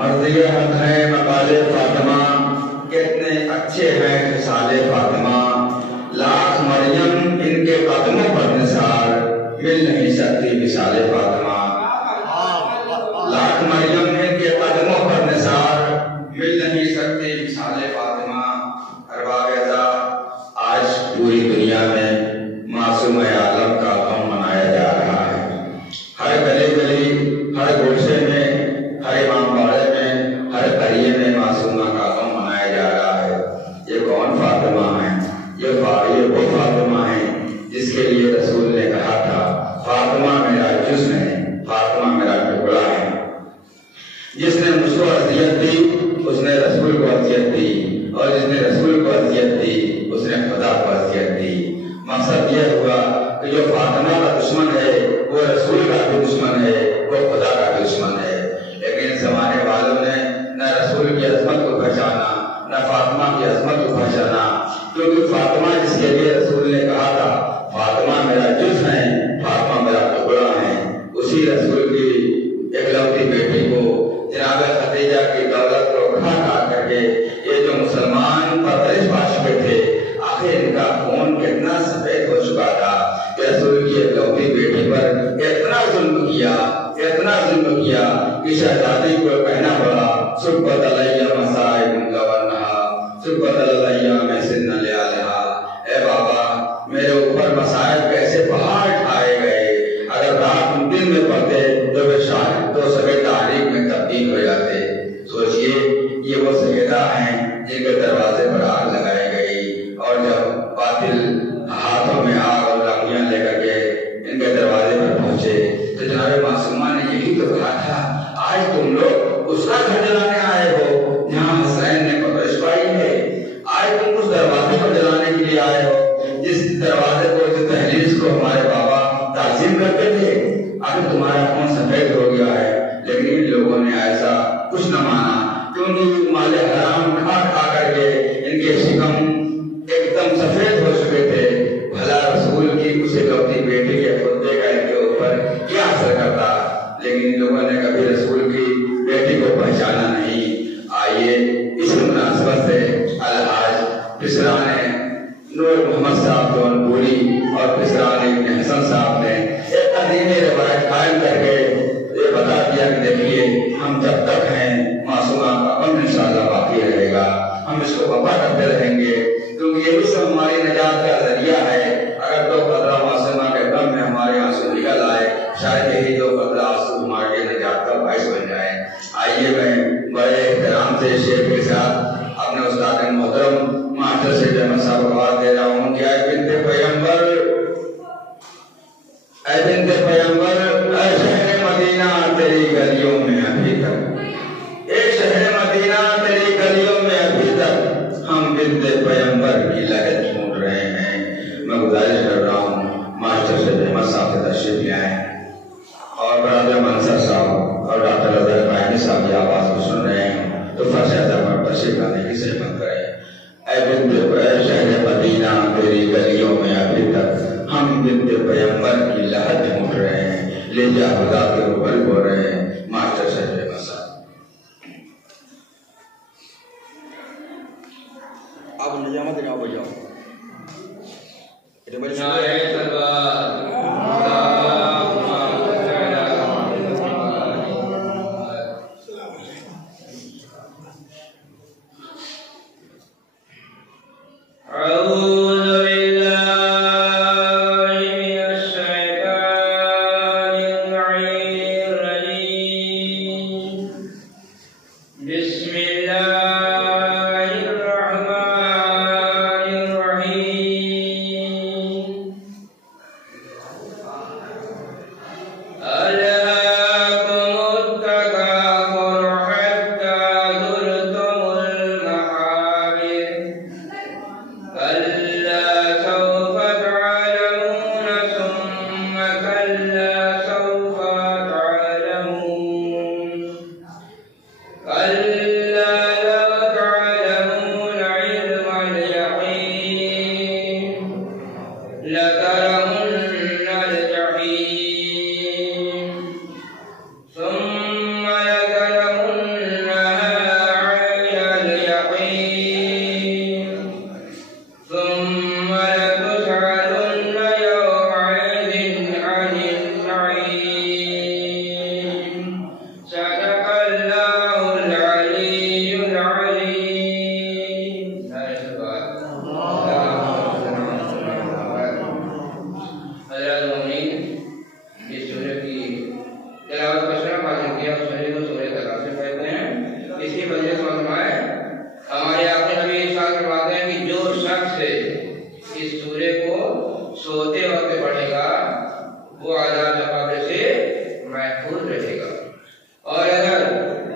मर्ज़िए हक़ है मकाले फातिमा, कितने अच्छे हैं खिसाले फातिमा। लाख मरियम इनके कदमों पर निसार, मिल नहीं सकती मिसाले फातिमा। लाख मरियम इनके कदमों पर निसार, मिल नहीं सकती मिसाले फातिमा। अरबाब अज़ा, आज पूरी दुनिया में मासूम आलम का गम मनाया जा रहा है। हर गली गली, हर गोशे में, हर इमाम बाड़े में, हर करिए में मासूमा का गम मनाया जा रहा है। ये कौन फातिमा है? ये वो फातिमा है जिसके लिए रसूल ने कहा था, फातिमा मेरा जुस्म है, फातिमा मेरा टुकड़ा है। जिसने मुझको अज़ियत दी उसने रसूल को अज़ियत दी, और जिसने रसूल को अज़ियत दी उसने खुदा को अज़ियत दी। मकसद यह हुआ कि जो फातिमा का दुश्मन है वो रसूल का भी दुश्मन है, वो खुदा का भी दुश्मन है। लेकिन जमाने वालों ने न रसूल की अज़मत को पहचाना, न फातिमा की अज़मत को पहचाना, क्योंकि फातिमा जिसके लिए रसूल ने कहा था फातिमा मेरा जुज़्व है, फातिमा मेरा टुकड़ा है, उसी रसूल की इकलौती बेटी को जनाब खदीजा की दौलत को खा खा करके ये जो मुसलमान परवरिश पा चुके थे, आखिर इनका खून कितना सफेद हो चुका था कि रसूल की इकलौती बेटी पर इतना जुल्म किया, इतना जुल्म किया कि शहजादी को कहना पड़ा, सुब्बत अलैया मसाइब लवन्हा, सुब्बत अलैया महसिन लियालहा। ए बाबा, मेरे ऊपर मसाइब कैसे पहाड़ ठाए गए, अगर रात दिन में पड़ते तो वे शायद तो सभी तारीख में तब्दील हो जाते। सोचिए, ये वो सैयदा हैं जिनके दरवाजे पर आग लगाई गई, और जब बातिल हाथों में आग और लाठियां लेकर के इनके दरवाजे पर पहुंचे तो जनाब मासूमा ने यही तो कहा था, आज तुम लोग उसका घर जलाने आए हो जहाँ हुसैन ने परवरिश पाई है। आज तुम उस दरवाजे पर जलाने के लिए आए हो जिस दरवाजे को, जिस दहलीज को हमारे बाबा ताज़ीम करते थे। आखिर तुम्हारा खून सफेद हो गया है। लेकिन इन लोगों ने ऐसा कुछ न माना, क्योंकि माले हराम खा खा करके इनके शिकम एकदम सफेद हो चुके थे। भला रसूल की उस इकलौती बेटी के खुतबे का इनके ऊपर क्या असर करता, लेकिन इन लोगों ने कभी रसूल की बेटी को पहचाना नहीं। आइए इस मुनासबत से अलहाज फिसराने नूर मोहम्मद साहब जौनपुरी और फिसराने इब्न हसन साहब ने एक अदीमी रिवायत कायम करके ये बता दिया कि देखिए, हम जब तक हैं मासूमा का गम इंशाअल्लाह बाकी रहेगा, हम इसको वफा करते रहेंगे, क्योंकि ये भी सब हमारी निजात का जरिया है। अगर दो कतरा मासूमा के गम में हमारे आंसू निकल आए, शायद यही दो कतरा आंसू हमारे निजात का बाइस बन जाए। आइए मैं बड़े एहतराम से शेख के साथ अपने उस्ताद मोहतरम मास्टर से जहमत साहब को आवाज दे रहा हूँ कि ऐ बिन्ते पैगंबर, ऐ बिन्ते पैगंबर, ऐ शहर मदीना तेरी गलियों में अभी तक, ए शहर मदीना तेरी गलियों में अभी तक हम बिन्ते पैगंबर की लहर ढूंढ रहे हैं। मैं गुजारिश कर रहा हूँ मास्टर से जहमत साहब से तशरीफ ले आए, और बरादर मंसर साहब और डॉक्टर अजहर कायनी साहब की आवाज को सुन रहे हैं तो फर्शा पर तशरीफ लाने की सहमत करें। ऐ बिन्ते शहर मदीना तेरी गलियों में अभी तक हम बिन्ते पैगंबर की लहर ढूंढ रहे हैं, ले जा खुदा के रूबरू हो रहे हैं। मास्टर साहब अब निजामत जाओ बजाओ सोते वक्त पढ़ेगा वो आजाद कब्र से महफूज रहेगा। और अगर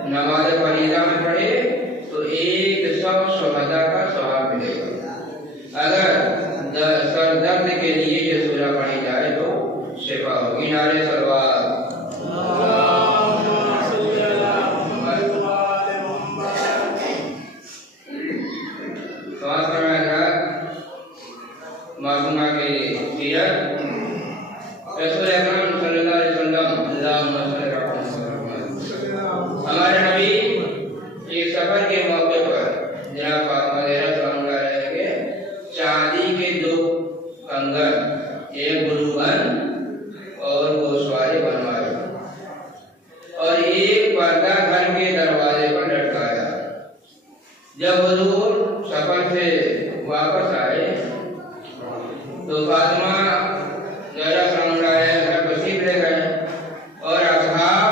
नमाज फरीदा में पढ़े तो 100 शुहदा का सवाब मिलेगा। अगर सर दर्द के लिए ये सूरा पढ़ी जाए तो शिफा होगी। नारे सलवार। मासूमा के सीरत रसूल अकरम सल्लल्लाहु अलैहि वसल्लम हमारे नबी एक सफर के मौके पर जनाब फातिमा ज़हरा के चांदी के 2 कंगन, एक गुलूबन और गोशवारे बनवाए और एक पर्दा घर के दरवाजे पर लटकाया। जब हुजूर सफर से वापस आए तो फातिमा ज़हरा घर तशरीफ ले गए और असहाब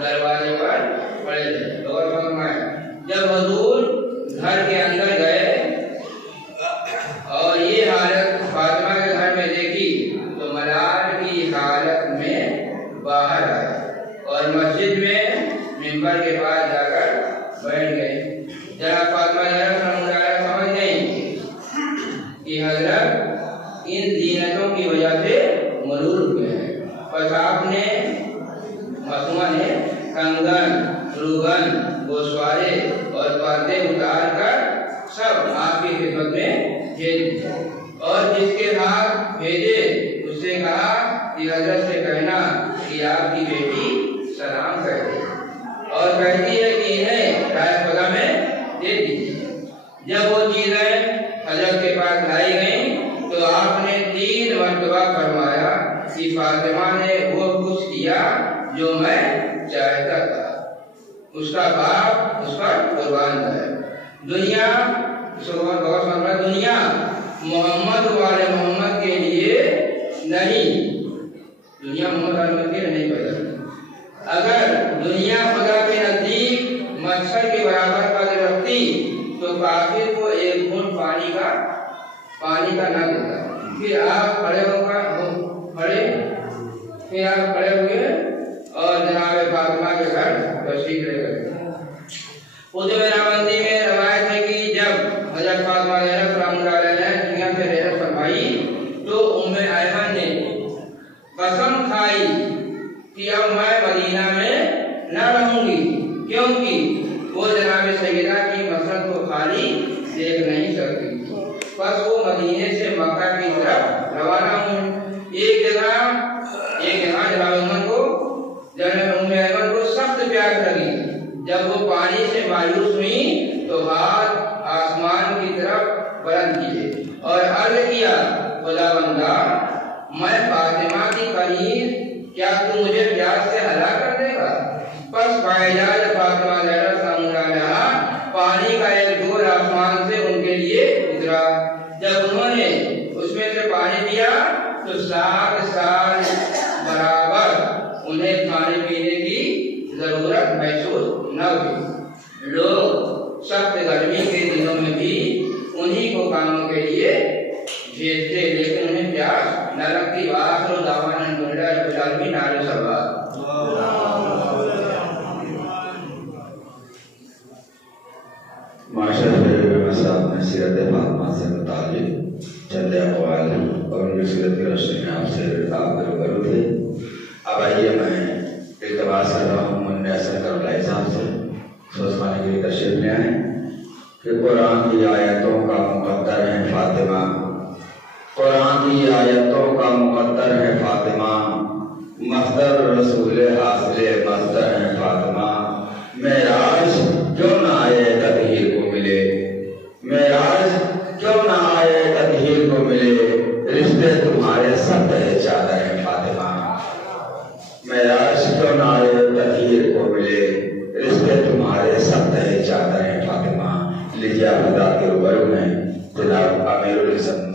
दरवाजे पर खड़े थे। और फरमाया, जब हुजूर घर के अंदर गए और ये हालत फातिमा के घर में देखी तो मलाल की हालत में बाहर आए और मस्जिद में मिंबर के पास जाकर बैठ गए। जनाब फातिमा ज़हरा समझ गई कि हजरत इन दीनतों की वजह से मरूर हुए हैं। बस आपने मासूमा ने कंगन, रुगन, गोशवारे और पर्दे उतार कर सब आपकी खिदमत में भेज दिए और जिसके साथ भेजे उससे कहा कि हजरत से कहना कि आपकी बेटी सलाम कहती और कहती है कि इन्हें राय खुदा में दे दीजिए। जब वो चीजें हजरत के पास लाई गई तो आपने 3 मरतबा फरमाया कि फातिमा ने वो कुछ किया जो मैं चाहता था, उसका बाप उस पर कुर्बान है। दुनिया मोहम्मद वाले मोहम्मद के लिए नहीं, दुनिया मोहम्मद वाले मोहम्मद के लिए नहीं पैदा। अगर दुनिया खुदा के नजदीक मच्छर के बराबर कदर रखती तो काफिर को 1 घूंट पानी का ना देता। फिर आप खड़े हुए और जनाब फातिमा के घर तशरीफ ले गए। रावंदी में रवायत है कि जब हजरत फातिमा ने दुनिया से रहमत फरमाई तो उम्मे ऐमन ने कसम खाई कि अब मैं मदीना में न रहूंगी, क्योंकि वो जनाब सैयदा की मसरत को खाली देख नहीं सकती। बस वो मदीने से मक्का की तरफ रवाना हुई। एक जगह जनाब उम्मे ऐमन को सख्त प्यास लगी। जब वो पानी से मायूस हुई तो हाथ आसमान की तरफ बुलंद किए और अर्ज किया, खुदावंदा मैं फातिमा की करीब, क्या तू मुझे प्यास से हलाक कर देगा? बस बाइजाज फातिमा ज़हरा पानी का एक डोर आसमान से उनके लिए उतरा। जब उन्होंने उसमें से पानी पिया तो 7 साल बराबर उन्हें खाने पीने की जरूरत महसूस न हुई। लोग सख्त गर्मी के दिनों में भी उन्हीं को कामों के लिए भेजते, लेकिन उन्हें प्यास न लगती। आखिर दावाना नारे सवाल। अपने सीरत फातिमा से मुतालिक चंद अक़वाल और उनकी सीरत की रोशनी में आपसे रूबरू थे। अब आइए मैं इल्तिमास कर रहा हूँ मुन्ने हसन करबलाई साहब से सोचवाने के लिए तशरीफ ले आए कि कुरान की आयतों का मुक़द्दर है फातिमा, कुरान की आयतों का मुक़द्दर है फातिमा, मस्दर रसूल हासिल मस्दर है फातिमा। मेराज क्यों ना आए तदहीर को मिले, मेराज क्यों ना आए तदहीर को मिले, रिश्ते तुम्हारे सब तहे चादर है फातिमा। मेराज क्यों ना आए तदहीर को मिले, रिश्ते तुम्हारे सब तहे चादर है फातिमा। लीजिए खुदा के रूबरू में जनाब अमीरुल इज़्ज़त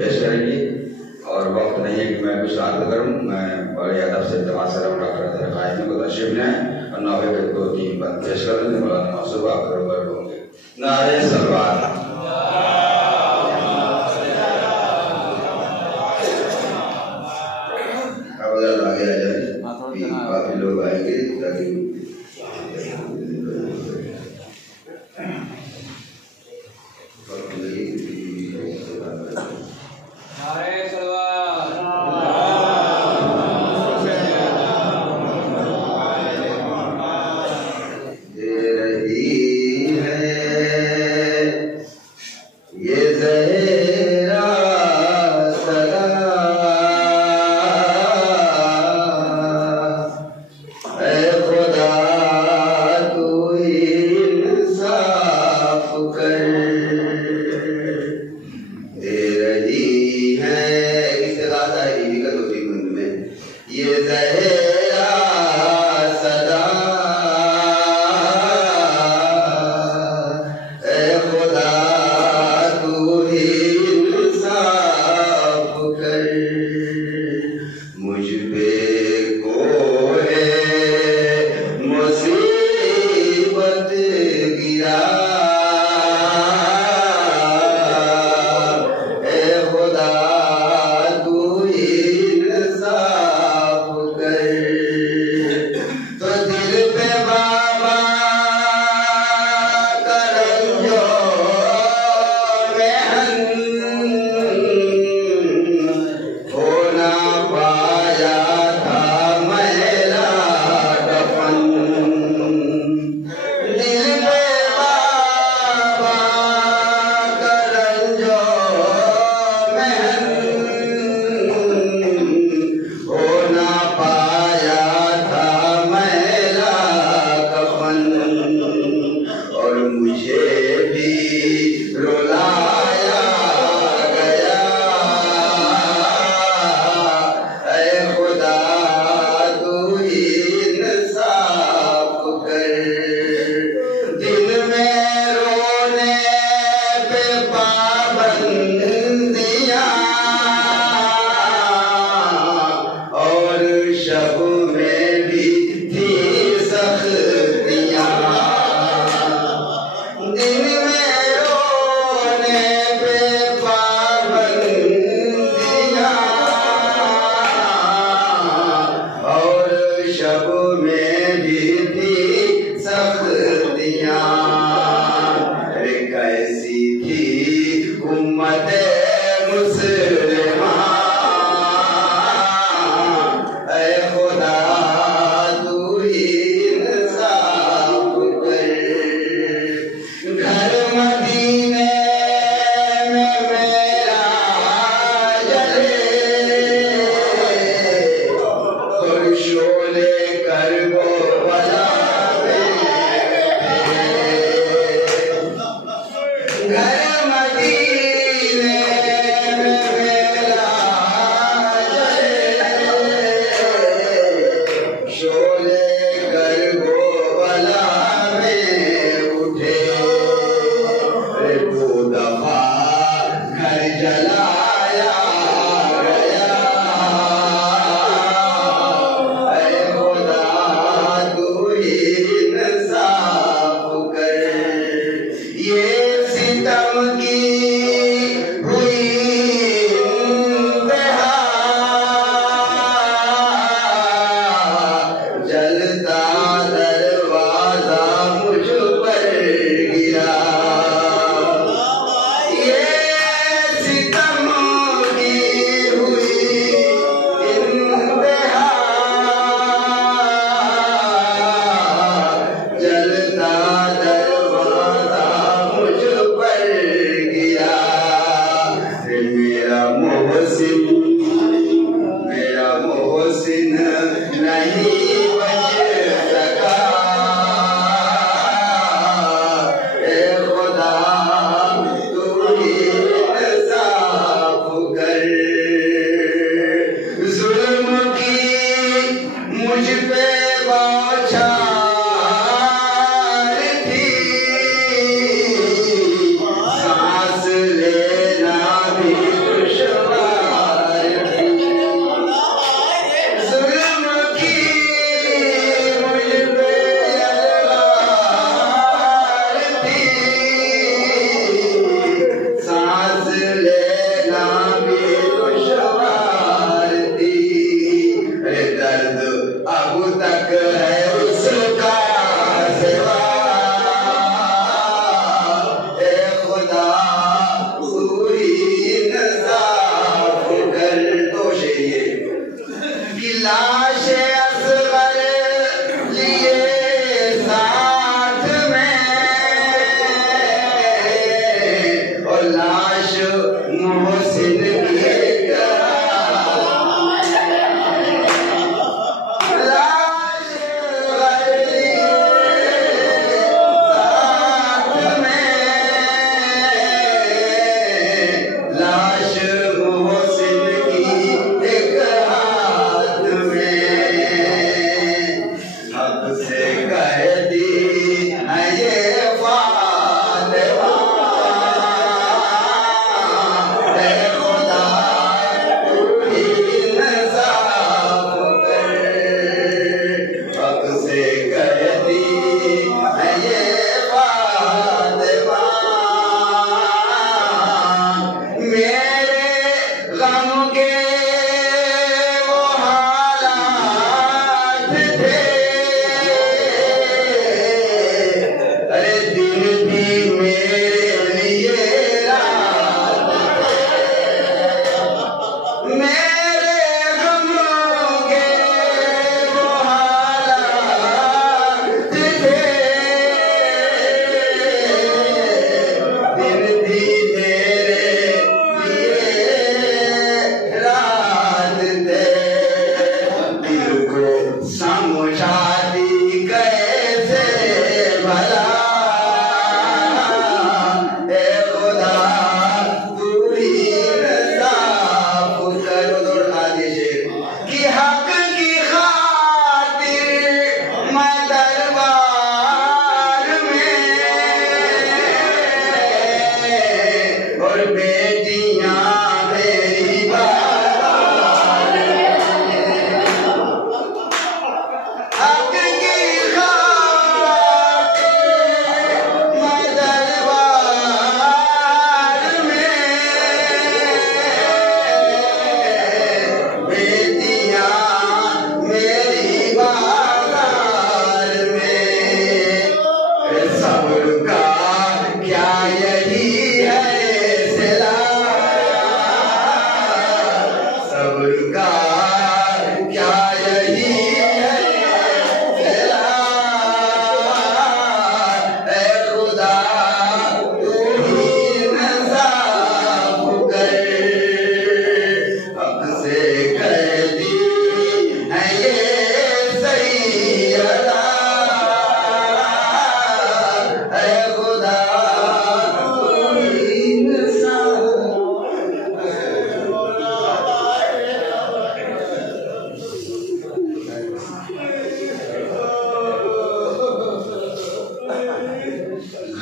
पेश करेंगी और वक्त नहीं है कि मैं स्वागत करूँ। मैं बड़े अदब से तवासर डॉक्टर कायमी को तशरीफ लें और नौवे के 2-3 बात पेश करें। मौलाना मसूब आप होंगे। नारे सलवार। अब आगे आ जाए, काफी लोग आएंगे ताकि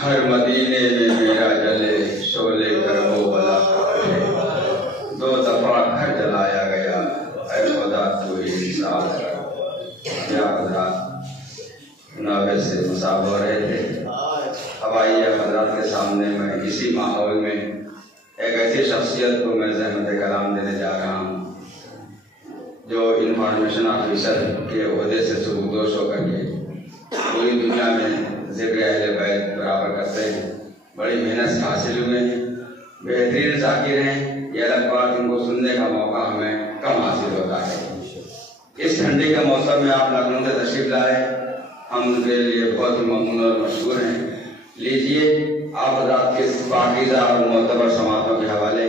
हर मदीने में मेरा जले शोले कर वो बला दो दफा घर जलाया गया ऐ खुदा तू ही इंसाफ कर। या हजरात नावे से मुसाफ हो रहे थे। हवाई हजरात के सामने मैं इसी माहौल में एक ऐसी शख्सियत को मैं ज़हमत कलाम देने जा रहा हूँ जो इंफॉर्मेशन ऑफिसर के ओहदे से सुबुकदोश होकर के पूरी दुनिया में ज़िक्र अहले बैत बराबर करते हैं। बड़ी मेहनत से हासिल हुए हैं, बेहतरीन ज़ाकिर हैं। ये अलग बात, इनको सुनने का मौका हमें कम हासिल होता है। इस ठंडी के मौसम में आप लखनऊ से तशरीफ लाए, हम उनके लिए बहुत ममनून और मशहूर हैं। लीजिए आप हज़रात के पाकीज़ा और मोतबर समातों के हवाले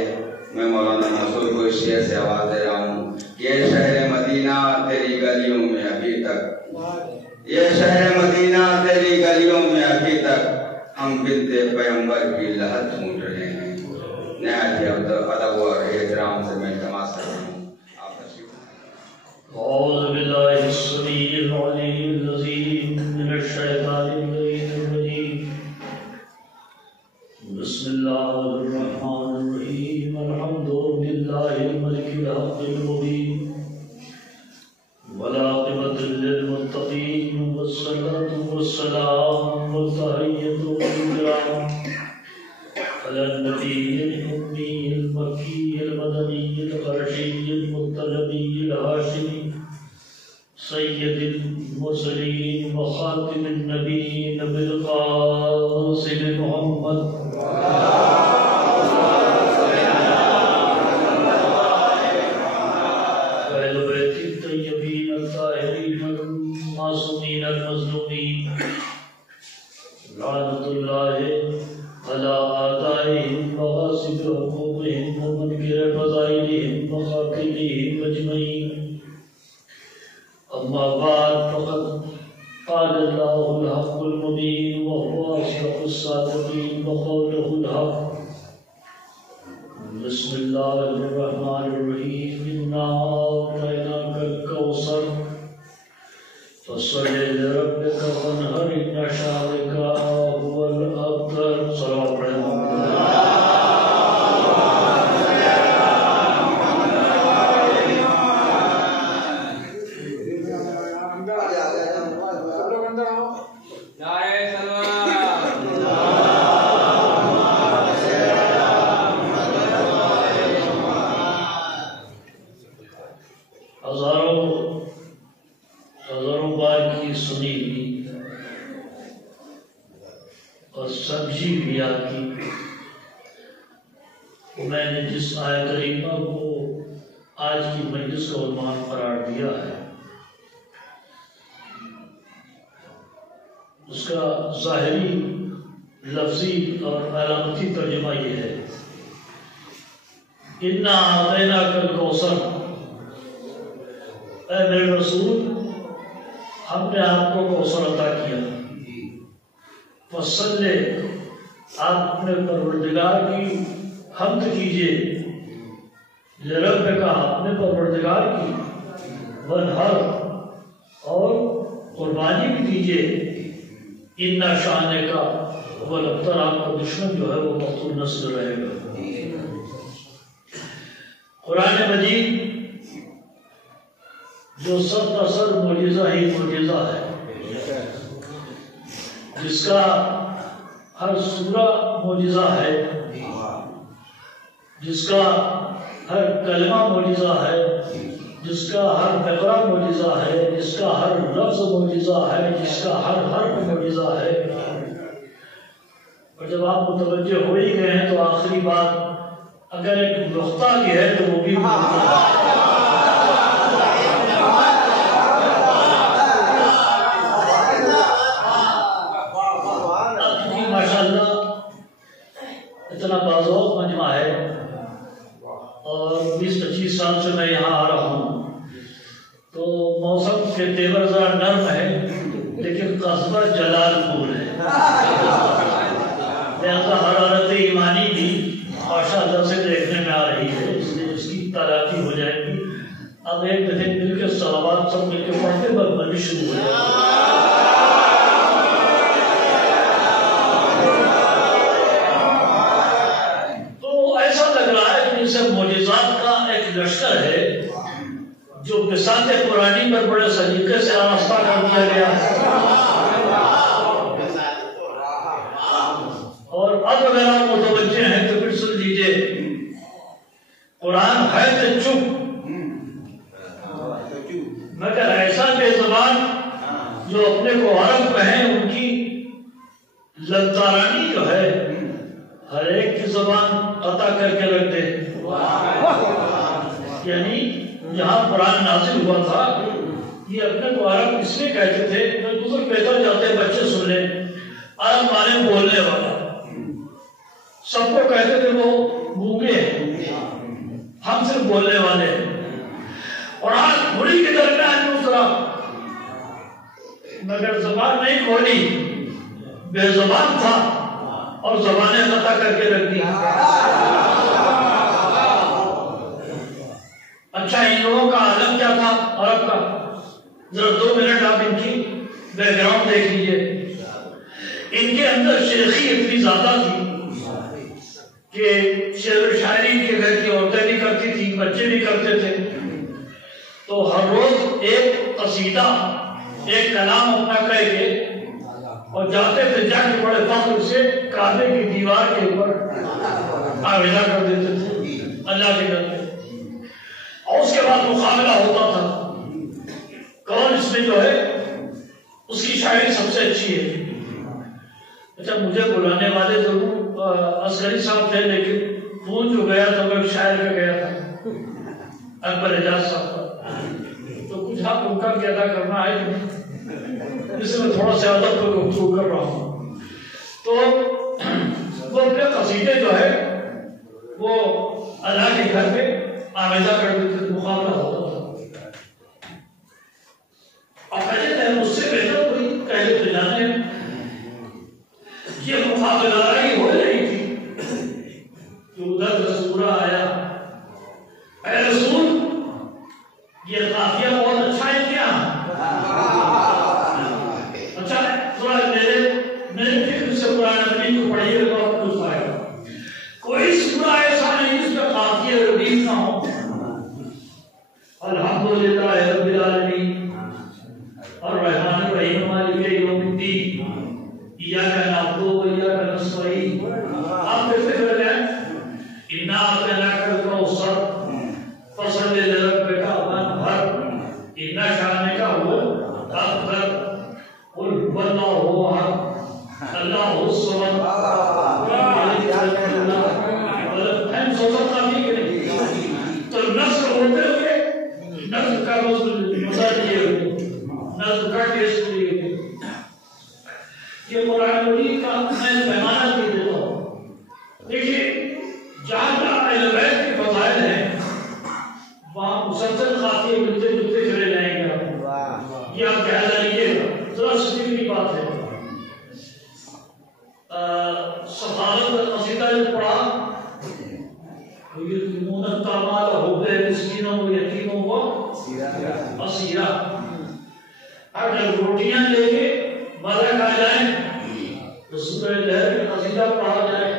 मैं मौलाना मंसूर को इस शेर से आवाज़ दे रहा हूँ। ये शहर मदीना तेरी गलियों में अभी तक, ये शहर मदीना तेरी गलियों में अभी तक हम बिनते पैगंबर की लहर ढूंढ रहे हैं। नहायत अदब और एहतराम से मैं तमाश कर रहा हूँ। आप बिस्मिल्लाहिर्रहमानिर्रहीम अल्हम्दुलिल्लाहिल मलिकिल हक़्क़िल मुबीन वलाक़िबतुल लिलमुत्तक़ीन वस्सलातु वस्सलामु वत्तहिय्यतु लिल्किराम अलन नबिय्यिल उम्मिय्यिल मक्किय्यिल मदनिय्यिल क़रशिय्यिल मुत्तलबिय्यिल हाशिमी सय्यदिल मुरसलीन व खातिमुन नबीय्यीन बिल क़ासिम मुहम्मद वअहल बैति तय्यबीन अत्ताहिरीन मासूमीन अल-मज़लूमीन लानतुल्लाहि अला आदाइहिम व गासिबि हुकूकिहिम व मुनकिरि फ़ज़ाइलिहिम व क़ातिलिहिम अजमईन। अम्मा बाद फ़क़द क़ाल अल्लाहुल हक़्क़ुल मुबीन व हुवा अस्दक़ुस सादिक़ीन व क़ौलुहुल हक़्क़। बिस्मिल्लाहिर रहमानिर रहीम। इन्ना अअतैनाकल कौसर फस्सलि लिरब्बिका वन्हर इन्ना शानिअका हुवल अब्तर। सलावत पढ़ें। हजारों बार की सुनी भी और समझी भी आपकी। मैंने जिस आयत करीमा को आज की मजलिस का उन्वान करार दिया है, उसका ज़ाहिरी, लफ्जी और अलामती तर्जुमा ये है, इन्ना अतैनाकल कौसर, ऐ मेरे रसूल हमने आपको कौसर अता किया। फसल्ले, आप अपने परवरदिगार की हम्द कीजिए। रब का अपने परवरदिगार की वनहर, और कुर्बानी भी दीजिए। इन्ना शाने का वल अब्तर, आपका दुश्मन जो है वो मक़तूल नस्ल रहेगा। कुरान मजीद जो सर मोजिज़ा ही मोजिज़ा है, जिसका हर सूरा मोजिज़ा है, जिसका हर कलमा मोजिज़ा है, जिसका हर फ़क़रा मोजिज़ा है, जिसका हर लफ्ज़ मोजिज़ा है, जिसका हर हर्फ मोजिज़ा है। और जब आप मुतवज्जे हो ही गए हैं तो आखिरी बात अगर एक नुक्ता की है तो वो भी माशाअल्लाह इतना बाज़ौक़ मजमा है और 20-25 साल से मैं यहाँ आ रहा हूँ, तो मौसम के तेवर ज़रा नर्म है लेकिन कस्बा जलालपुर है, लिहाजा हरारत ईमानी भी माशाअल्लाह से देखने में आ रही है, इसलिए इसकी तलाकी हो जाएगी। अब एक दफे मिलकर सलावत सब मिलकर पढ़ते बनी शुरू हो जाएगी। मोजिज़ात का एक लश्कर है जो बिसाते पुरानी पर बड़े सलीके से आरास्ता कर दिया गया है। और अब अगर आप मुतवज्जे हैं तो फिर सुन लीजिए, कुरान है तो चुप, मगर ऐसा बेज़बान जो अपने को अरब कहें, उनकी ललतारानी जो है हर एक की जबान कता करके रख दे। यानी जहाँ कुरान नाज़िल हुआ था, ये अपने को अरब इसलिए कहते थे, बुजुर्ग बेहतर जाते बच्चे सुन ले, अरब माने बोलने वाला, सबको कहते थे वो गूंगे हैं, हम सिर्फ बोलने वाले हैं। और आज बुरी के दरमियान दूसरा, मगर जबान नहीं खोली, बेजबान था और जबानें कता करके रख दी। अच्छा, इन लोगों का आलम क्या था अरब का? जरा 2 मिनट आप इनकी बैकग्राउंड देख लीजिए। इनके अंदर शेखी इतनी ज्यादा थी कि शेर शायरी के घर की औरतें भी करती थी, बच्चे भी करते थे। तो हर रोज एक कसीदा, एक कलाम अपना कह के और जाते थे, जाके बड़े फख्र से काबे की दीवार के ऊपर आवेदा कर देते थे अल्लाह के घर में। और उसके बाद मुकाबला होता था, कौन इसमें जो है शायरी सबसे अच्छी है। अच्छा, मुझे बुलाने वाले जरूर असगरी साहब थे, लेकिन फोन जो गया था वो शायर का गया था, अकबर एजाज साहब का, तो कुछ आप उनका भी अदा करना है, इसलिए मैं थोड़ा सा अदब पर गुफ्तगू कर रहा हूँ। तो वो अपने कसीदे जो है वो अल्लाह के घर में आवेदा कर देते थे, मुकाबला होता था। और कहते थे मुझसे बेहतर कोई कहते तो जाने, ये मुकाबला हो रही थी कि उधर रसूला आया, ऐ रसूल ये काफिया बहुत अच्छा है क्या? अच्छा, थोड़ा मेरे फिक्र से कुरान मजीद को पढ़िए तो आपको कुछ आएगा। कोई सूरा ऐसा नहीं जिसमें काफिया रबीब ना हो। अल्हम्दुलिल्लाह रब्बिल आलमीन अर्रहमानिर रहीम मालिक यौमिद्दीन इय्याका नअबुदु व इय्याका नस्तईन। आप देखते रहे इन्ना अतैनाकल कौसर फसल्लि लिरब्बिका वन्हर इन्ना शानिका हुवल अबतर कुल हुवल्लाहु अहद अल्लाहु समद। हम सोचता नहीं कि तो नस्ल होते हुए नस्ल का मजा ये नस्ल का टेस्ट ये कुरान मजीद का मैं पैमाना भी देता हूँ। देखिए, जहाँ जहाँ अहले बैत के फज़ाइल हैं वहाँ मुसलसल काफिये मिलते जुलते चले जाएंगे आप। ये आप जायजा लीजिएगा, जरा सीधी की बात है। सफारत का कसीदा जो पढ़ा, युतिमून अत्तामाल हुब्बे मिस्कीनों व यतीमों व असीरा। अगर रोटियां लेके मजा खा जाए तो सूरह लहर का कसीदा पढ़ा जाए,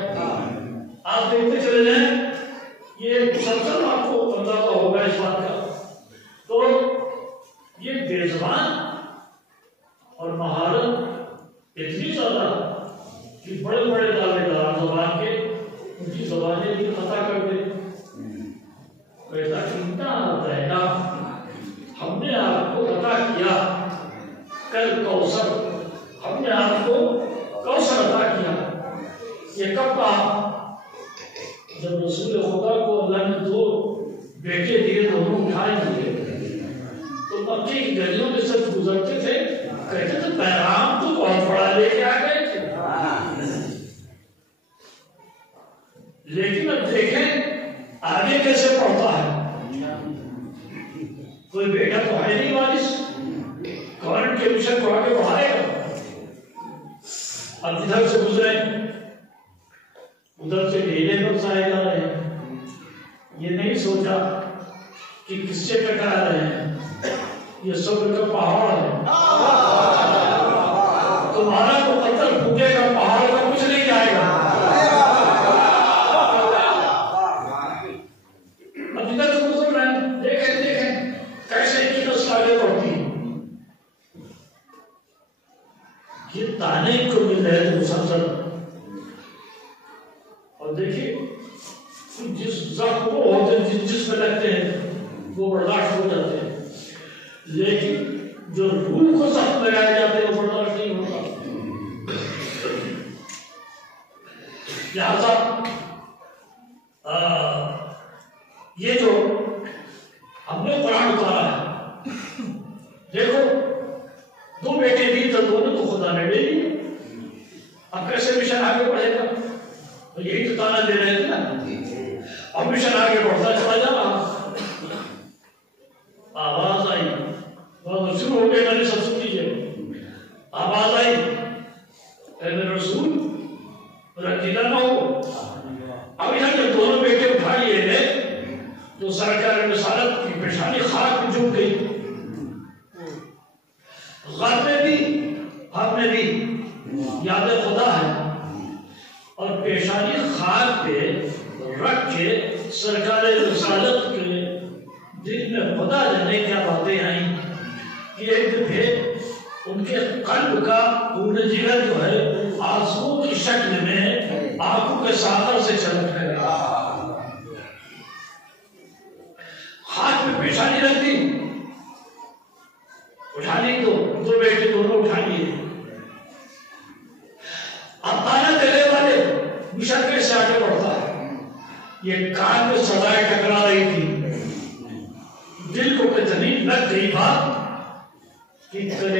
आप देखते चले जाएं, ये मुसलसल आपको अंदाजा होगा इस बात का। तो ये बेज़बान और महारत इतनी ज्यादा कि बड़े बड़े दावेदार ज़बान के उनकी ज़बानें भी खता कर दे। ऐसा चिंता रहना, हमने आपको अता किया कल कौसर, हमने आपको कौसर अता किया। ये कब कहा? जब रसूल खुदा को अल्लाह ने दो बेटे दिए, दोनों उठाए दिए, तो मक्के की गलियों में सब गुजरते थे, कहते थे पैगाम तो बहुत बड़ा लेके आ गए थे। लेकिन अब देखें आगे कैसे पढ़ता है। कोई बेटा तो है नहीं वारिस, गवर्नमेंट के मिशन को आगे बढ़ाएगा। अब इधर से गुजरे, उधर से ढीले पर जाए जा रहे हैं, ये नहीं सोचा कि किससे टकरा रहे हैं। ये सब्र का पहाड़ है, तुम्हारा तो पत्थर फूटेगा, पहाड़ का कुछ नहीं जाएगा। अब इधर से गुजर रहे हैं, देखें देखें कैसे इनकी नस्ल आगे बढ़ती है। ये ताने को मिल रहे थे मुसलसल। और देखिए जिस जख्म को होते जिसमें लगते हैं वो बर्दाश्त हो जाते हैं, लेकिन जो रूह को जख्म लगाए जाते हैं वो बर्दाश्त नहीं होता। लिहाजा ये जो हमने कुरान उतारा है, देखो दो बेटे दी तो दोनों तो खुदा ने ले ली। अब कैसे मिशन आगे बढ़ेगा? तो यही तो ताना दे रहे थे ना। अब मिशन आगे बढ़ता चला जा रहा, आवाज आई, शुरू हो गए, मैंने सब सुन लीजिए। आवाज आई, मेरे रसूल रखीला ना हो। अब यहाँ जब दोनों बेटे उठा लिए गए तो सरकार रिसालत की पेशानी खाक में झुक गई। गम में भी हम में भी याद खुदा है, और पेशानी खाक पे रख के सरकार रिसालत के दिल में खुदा जाने क्या बातें आई कि एक दफे उनके कल्ब का पूर्ण जिगर जो है आंसुओं की शक्ल में आंखों के सागर से चमकने लगा। हाथ में पेशानी रख दी, उठा ली, दो बेटे दोनों उठा लिए।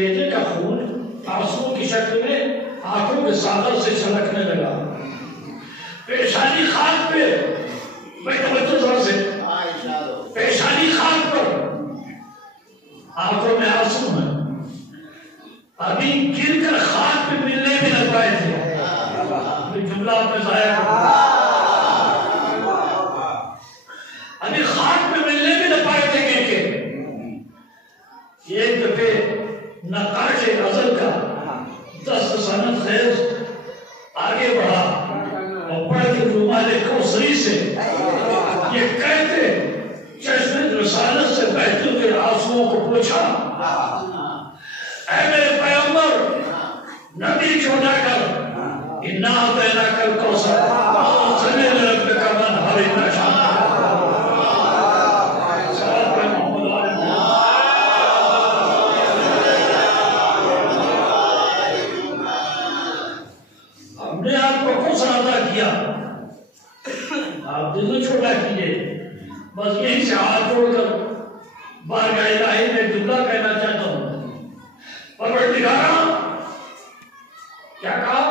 कलेजे का खून आंसुओं की शक्ल में आंखों के सागर से छलकने लगा। पेशानी खाक पे, पेशानी खाक पर, आंखों में आंसू हैं। अभी गिरकर खाक पे मिलने भी न पाए थे। जुमला आपने जाया अभी खाक पे मिलने भी न पाए थे गिर के। एक दफे नक्काश गजल का 10 सनद खैज आगे बढ़ा और पढ़ के रुमाल कौसरी से ये कहते चश्मे रसालत से बहते हुए आंसुओं को पूछा, ऐ मेरे पैगंबर, नदी छोटा कर, इन्ना पैदा कर कौसर, सने रब का मन हरे नशा। हमने आपको कौसर अदा किया, आप दिल छोटा कीजिए। बस यही से हाथ जोड़कर बारगाह इलाही में जुमला कहना चाहता हूँ, परवरदिगारा, क्या कहा?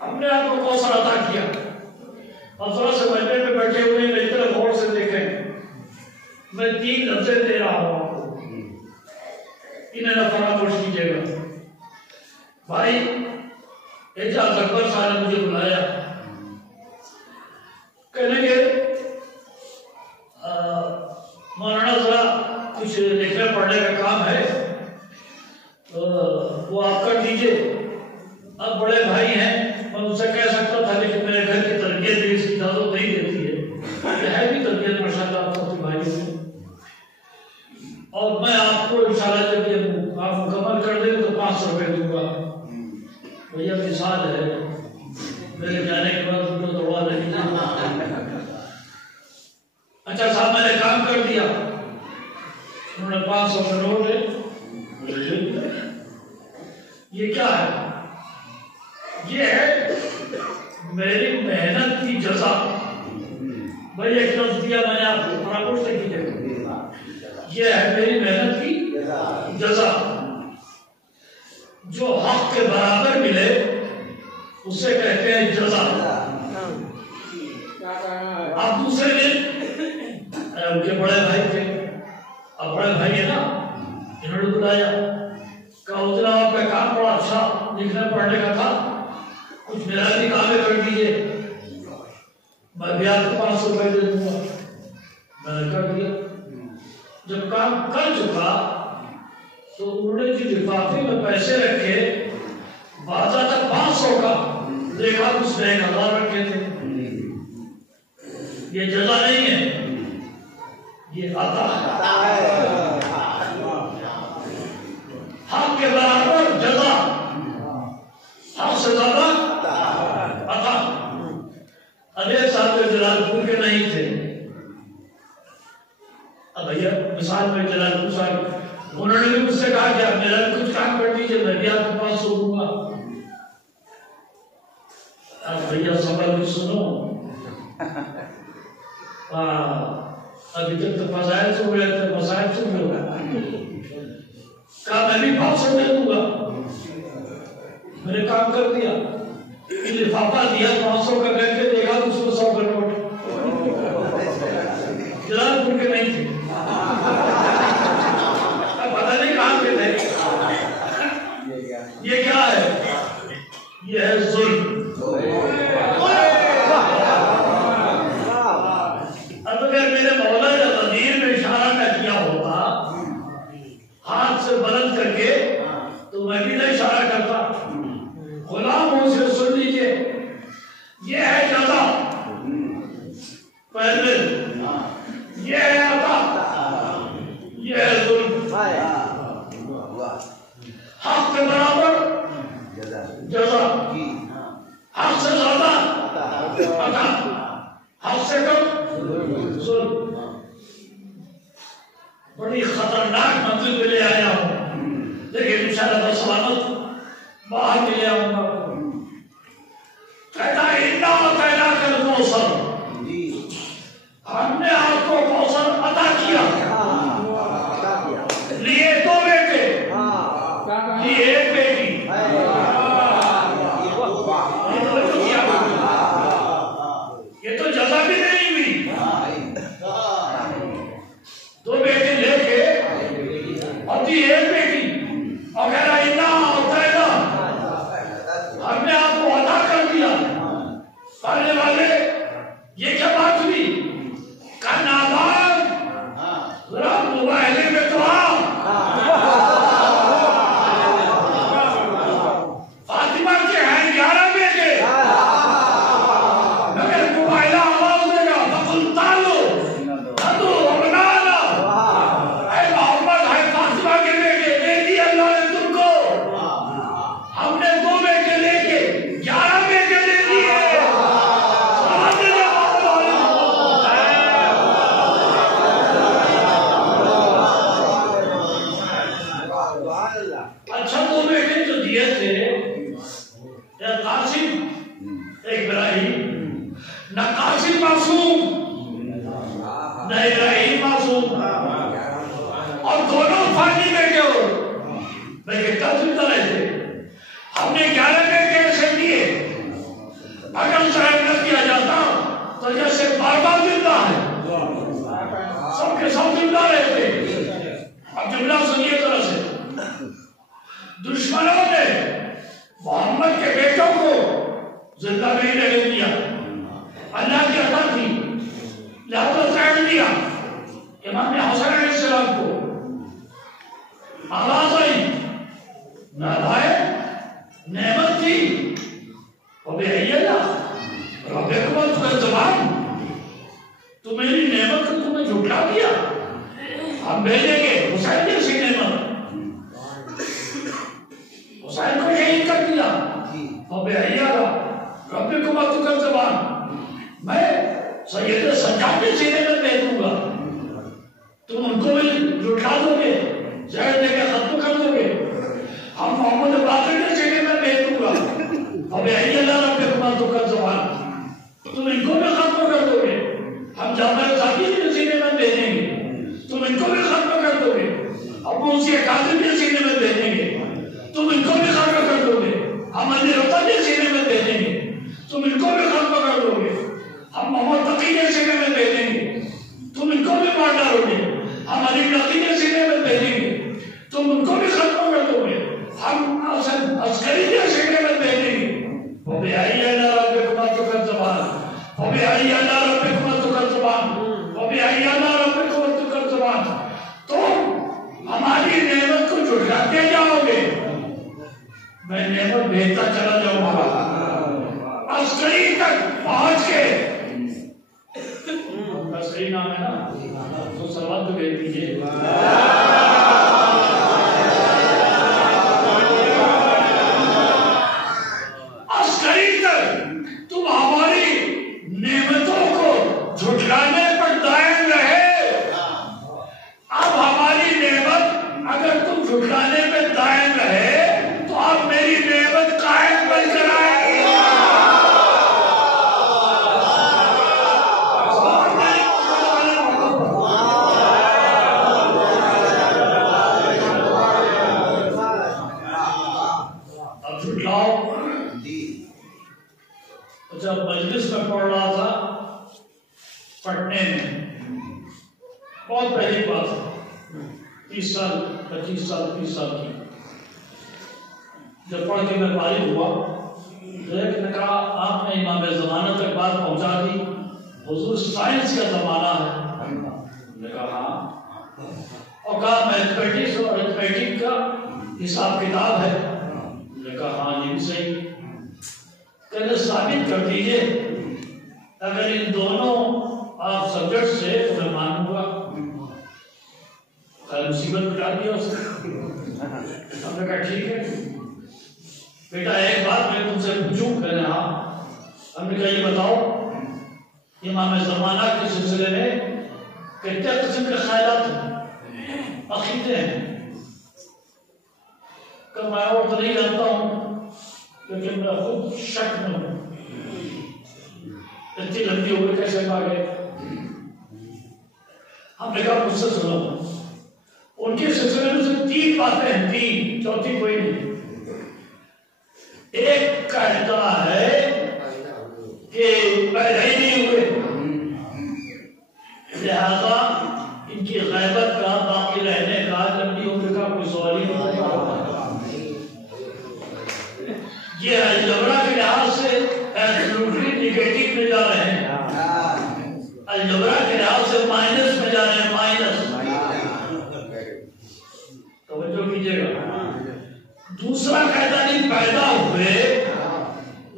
हमने आपको कौसर अदा किया। और थोड़ा से मजमे में बैठे हुए मेरी तरफ गौर से देखें। मैं 3 लफ्ज़ें दे रहा हूँ आपको, इन्हें न फरामोश कीजिएगा। भाई एजाज अकबर साहब ने मुझे बुलाया, कहने लगे मौलाना जरा कुछ लिखने पढ़ने का काम है, तो वो आप कर दीजिए। अब बड़े भाई हैं, मैं उनसे कह सकता था, लेकिन मेरे घर की तरबियत भी इसकी इजाजत नहीं देती है भी तरबियत माशाल्लाह आपके भाइयों में। और मैं आपको इंशाल्लाह जब ये आप मुकम्मल कर देंगे तो 500 रुपये दूंगा। भैया मिसाल है, मेरे जाने के बाद उनको दवा नहीं। अच्छा साहब, मैंने काम कर दिया। उन्होंने 500 का नोट है, ये क्या है? ये है मेरी मेहनत की जज़ा। भाई एक लफ्ज़ दिया मैंने आपको, फरामोश नहीं कीजिएगा। ये है मेरी मेहनत की जज़ा। जो हक के बराबर मिले उसे कहते हैं जज़ा। आप दूसरे दिन उनके बड़े भाई थे, अब बड़े भाई है ना, इन्होंने बुलाया, कहा उतना आपका काम बड़ा अच्छा लिखने पढ़ने का था, कुछ मेरा भी काम कर दीजिए, मैं भी आपको 500 रुपये दे दूंगा। मैंने कर दिया। जब काम कर चुका तो उन्होंने जो लिफाफे में पैसे रखे, बाजा था 500 का, देखा उसमें 1000 रखे थे। ये जज़ा नहीं है, ये अता है। हक के बराबर जज़ा, हक से ज्यादा अता। अनेक साहब जलालपुर के नहीं थे। अब भैया मिसाल में जलालपुर साहब, उन्होंने भी मुझसे कहा कि आप मेरा भी कुछ काम कर दीजिए, मैं भी आपको 500 दूंगा। अब भैया सवाल भी सुनो, अभी तक तो फसाइल सुन रहे थे, मसाइल सुन रहे हो। कहा मैं भी 500 दे दूंगा। मैंने काम कर दिया, लिफाफा दिया 500 का, करके देखा तो उसमें 100 का नोट। जलालपुर के नहीं थे, पता नहीं कहाँ के थे। ये क्या है? ये है जुल्म। अब अगर मेरे मौला या नज़ीर में इशारा न किया होता हाथ से बुलंद करके, तो मैं भी नहीं इशारा करता। गुलामों से सुन लीजिए, ये है जज़ा पहले, ये है अता, ये है जुल्म। हक के बराबर जज़ा, हक से ज्यादा अता, हक से कम जुल्म। बड़ी खतरनाक मंजिल पे ले आया हूं, लेकिन इंशाअल्लाह सलामत बाहर के ले आऊंगा। कहता इन्ना पैदा कर कौसर, हमने आपको कौसर अता किया। लिए 2 बेटे, थी एक बेटी, ये तो जजा भी नहीं हुई। दो बेटे लेके और थी एक बेटी और कह रहा इतना होता है ना, हमने आपको अदा कर दिया। पढ़ने वाले ये क्या बात हुई? जरा मोबाइल में तो आओ। फातिमा के हैं 11 बेटे, मगर मोबाइल आवाज देगा बकुल तालो तदो बनाना। ऐ मोहम्मद है फातिमा के बेटे, दे दी अल्लाह ने तुमको। हमने 2 बेटे लेके 11 बेटे दे दिए। अच्छा 2 बेटे जो दिए थे, एक कासिम एक इब्राहिम। न कासिम मासूम न इब्राहिम मासूम, और दोनों फानी बेटे हो। मैं कितना चिंता रहे थे, हमने 11 बेटे ऐसे दिए। अगर शायद न किया जाता तो जैसे बार-बार जिंदा है, सबके सब जिंदा रहते। अब जुमला सुनिए तरह से, दुश्मनों ने मोहम्मद के बेटों को जिंदा नहीं रहने दिया। अल्लाह की अता थी, लिहाजा काट दिया। इमाम हसन अलैहिस्सलाम को आवाज आई, नालाए नेमत थी और बेहय्या रब्बकुम तुकज़्ज़बान, तो मेरी नेमत को तुमने झुठला दिया। हम भेजेंगे हुसैन जैसी नेमत, हुसैन को शहीद कर दिया। और बेहय्या रब्बकुम तुकज़्ज़बान, मैं सैयद सज्जाद के सीने में भेज दूंगा, तुम उनको भी झुठला दोगे, जहर देके खत्म कर दोगे। हम मोहम्मद बाक़िर के सीने में भेज दूंगा और बेहय्या रब्बकुम तुकज़्ज़बान, तुम इनको भी खत्म कर दोगे। हम जाफर सादिक के सीने में भेजेंगे, तुम इनको भी खत्म कर दोगे। अब उसी कासिम के सीने में भेजेंगे, तुम इनको भी खत्म कर दोगे। हम अली रता के सीने में भेजेंगे, तुम इनको भी खत्म कर दोगे। हम मोहम्मद तकी के सीने में भेजेंगे, तुम इनको भी मार डालोगे। हम अली नकी के सीने में भेजेंगे, तुम उनको भी खत्म कर दोगे। हम अस्करी के सीने में भेजेंगे। वो बेहय्या रब्बकुम तुकज़्ज़बान, वो बेहय्या रब्बकुम तुकज़्ज़बान, वो बेहय्या रब्बकुम तुकज़्ज़बान। तुम हमारी नेमत को झुठलाते जाओगे, मैं नेमत भेजता चला जाऊंगा। अस्करी तक पहुंच के, उनका सही नाम है ना, तो सवाल तो भेज दीजिए। अस्करी तक तुम हमारी नेमतों को झुठलाने पर दायम रहे। अब हमारी नेमत अगर तुम झुठलाने पर दायम रहे तो अब मेरी नेमत कायम बनकर आएगी। अब झुठलाओ। जब मजलिस में पढ़ रहा था पटने में, बहुत पहली बात 30 साल 25 साल 30 साल की, जब पढ़ के मैं फारिग हुआ, एक ने कहा आपने इमाम ज़माना तक बात पहुंचा दी, हुजूर साइंस का जमाना है। मैंने कहा हाँ, और कहा मैथमेटिक्स और अरिथमेटिक का हिसाब किताब है। मैंने कहा हाँ ये भी सही। कहते साबित कर दीजिए, अगर इन दोनों आप सब्जेक्ट से तो मैं मानूंगा। कल मुसीबत में डाल दिया उसने। हमने कहा ठीक है बेटा, एक बात मैं तुमसे पूछूं? कहने हाँ। हमने कहा ये बताओ, इमाम ज़माना के सिलसिले में कितने किस्म के ख्यालात हैं, अकीदे हैं? कल मैं और तो नहीं जानता हूँ, लेकिन मैं खुद शक में हूँ। इतनी लंबी उम्र कैसे आ गए? हमने कहा मुझसे सुनो, उनके सिलसिले में से 3 बातें हैं, 3, चौथी कोई नहीं। एक कहता है कि पैदा ही नहीं हुए, लिहाजा इनकी गैबत का, बाकी रहने का, लंबी उम्र का कोई सवाल ही नहीं। ये अलजबरा के लिहाज से एब्सोल्युटली नेगेटिव में जा रहे हैं, अलजबरा के लिहाज से माइनस में जा रहे हैं, माइनस। तवज्जो कीजिएगा। दूसरा कहता नहीं पैदा हुए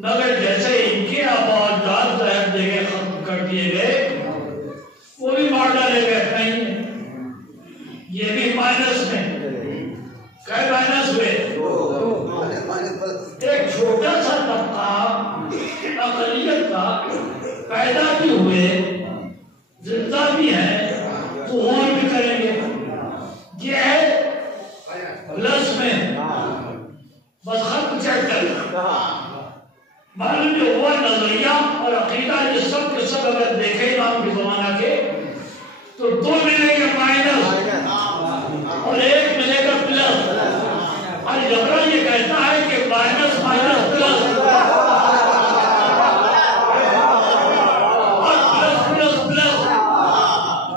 मगर जैसे इनके आबाद जगह खत्म कर दिए गए, वो भी मार डाले गए कहीं, ये भी माइनस में। कई माइनस हुए? एक छोटा सा तबका अक़लियत का पैदा भी हुए, जिंदा भी है, तो और भी करेंगे। ये है प्लस में, बस खत्म चैप्टर। मालूम जो हुआ नजरिया और अकीदा, ये सब के सब अगर देखे इमाम के जमाना के, तो दो मिलेंगे माइनस और एक मिलेगा प्लस। अलजबरा ये कहता है कि माइनस माइनस प्लस और प्लस प्लस प्लस।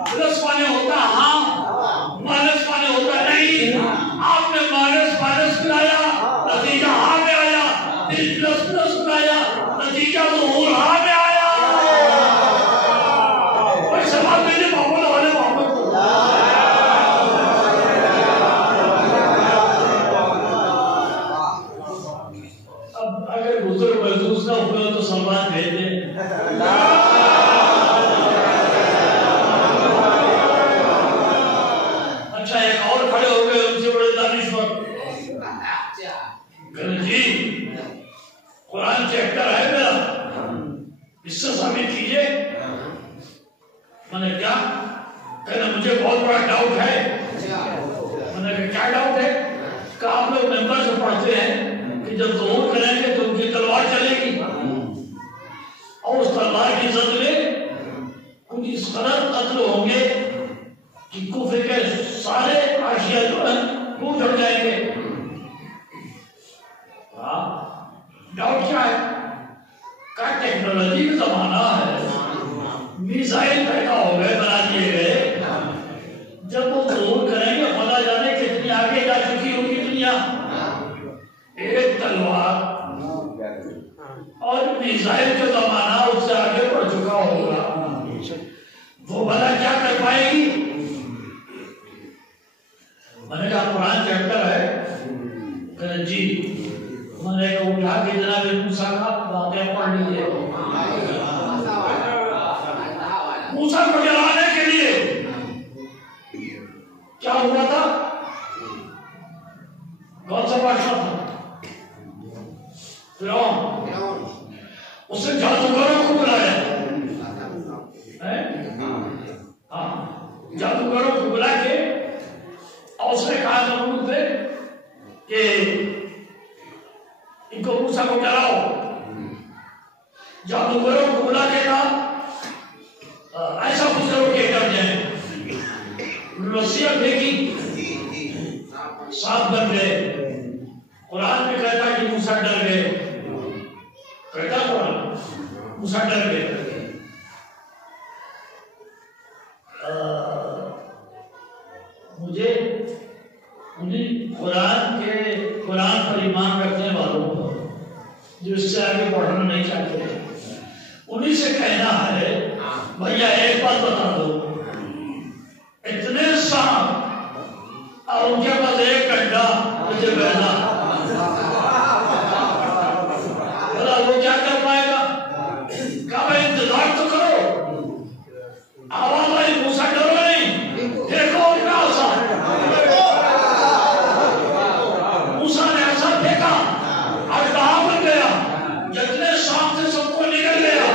प्लस माने होता हाँ, माइनस माने होता नहीं। आपने माइनस माइनस मिलाया, नतीजा हाँ में आया, फिर प्लस प्लस मिलाया, नतीजा तो और हाँ में आया। कोई सवाल मेरे मोहम्मद वाले मोहम्मद को। अब अगर बुजुर्ग महसूस ना हुए तो सलमान भेज दे। अच्छा, एक और खड़े हो गए, उनसे बड़े दानिश्वर जी, कुरान चैप्टर है मेरा, इससे साबित कीजिए। मैंने क्या कहना, मुझे बहुत बड़ा डाउट है। मैंने कहा क्या डाउट है? कि आप लोग मेंबर से पढ़ते हैं कि जब ज़ुहूर करेंगे तो उनकी तलवार चलेगी और उस तलवार की जद में कुछ इस कदर कत्ल होंगे कि कुफ्र के सारे आशिया जो है वो उठ जाएंगे। डाउट क्या है? का टेक्नोलॉजी का जमाना है, मिसाइल पैदा हो गए, बना दिए गए। जब वो ज़रूर करेंगे, खुदा जाने कितनी आगे जा चुकी होगी दुनिया। एक तलवार और मिसाइल का जमाना उससे आगे बढ़ चुका होगा, वो भला क्या कर पाएगी? मैंने कहा कुरान चैप्टर है जी, मैंने उठा के जनाब मूसा का वाक़या पढ़ लीजिए। मूसा को जलाने के लिए क्या हुआ था? कौन सा बादशाह था? फिरौन। उसने जादूगरों को बुलाया, हाँ, जादूगरों को बुला के और उसने कहा नमरूद से कि इनको मूसा को डराओ। जादूगरों को बुला के कहा ऐसा कुछ करो कि डर जाए। रस्सियां फेंकी, सांप बन गए। कुरान में कहता है कि मूसा डर गए, कहता कुरान मूसा डर गए। मुझे उन्हीं कुरान पर ईमान रखने वालों को जो इससे आगे बढ़ना नहीं चाहते, उन्हीं से कहना है भैया एक बात बता दो, इतने सांप और उनके पास एक डंडा, मुझे बहना बोला वो क्या कर पाएगा? कहा भाई इंतजार तो करो। आवाज आई, मूसा डरो नहीं, देखो उनका आशा। मूसा ने ऐसा फेंका और कहां बन गया, जितने सांप थे सबको निकल गया।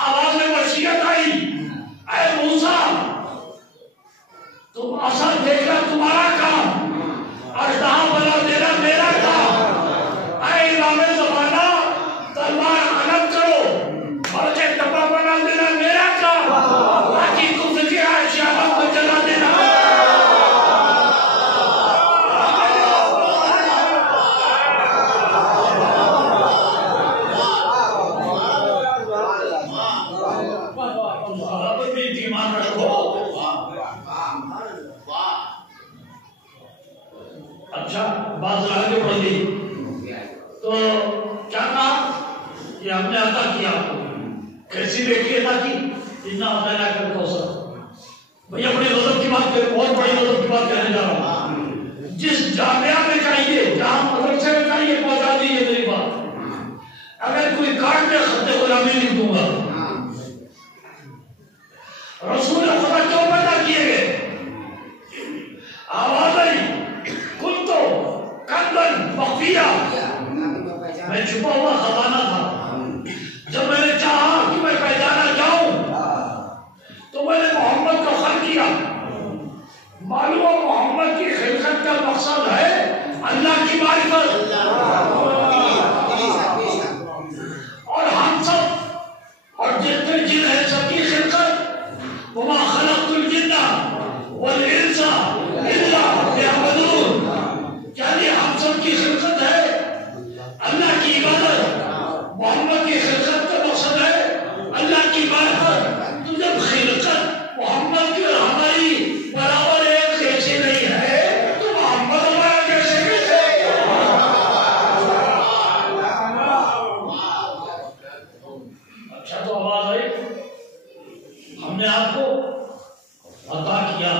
आवाज में वसीयत आई, ऐ मूसा तुम आशा देखना तुम्हारा काम, और कहां बना देना आगे बढ़ गई। तो क्या कहा कि हमने अता किया आपको। कैसी बेटी अता की? इतना अता कर कौशल। भैया बड़ी गजब की बात कर, बहुत बड़ी गजब की बात कहने जा रहा हूँ। जिस जामिया में चाहिए, जहां मदरसे में चाहिए, पहुंचा दीजिए मेरी बात। अगर कोई काट दे खत्ते गुलामी लिख दूंगा। रसूल खुदा क्यों पैदा किए गए? आवाज आई कुल तो कंदन मखफिया, मैं छुपा हुआ खजाना था। जब मैंने चाहा कि मैं पहचाना जाऊं तो मैंने मोहम्मद को खल किया। मालूम मोहम्मद की खिलकत का मकसद है अल्लाह की मारिफत। और हम सब और जितने जिन हैं सबकी खिलकत वमा खलक़तुल जिन्ना वल इंसा इल्ला लियअबुदून, यानी हम सब की खिलकत है अल्लाह की इबादत। मोहम्मद की खिलकत का मकसद है अल्लाह की मारिफत। तो जब खिलकत मोहम्मद की और हमारी बराबर एक जैसी नहीं है तो मोहम्मद हमारा कैसे कैसे? अच्छा तो आवाज आई, हमने आपको अता किया।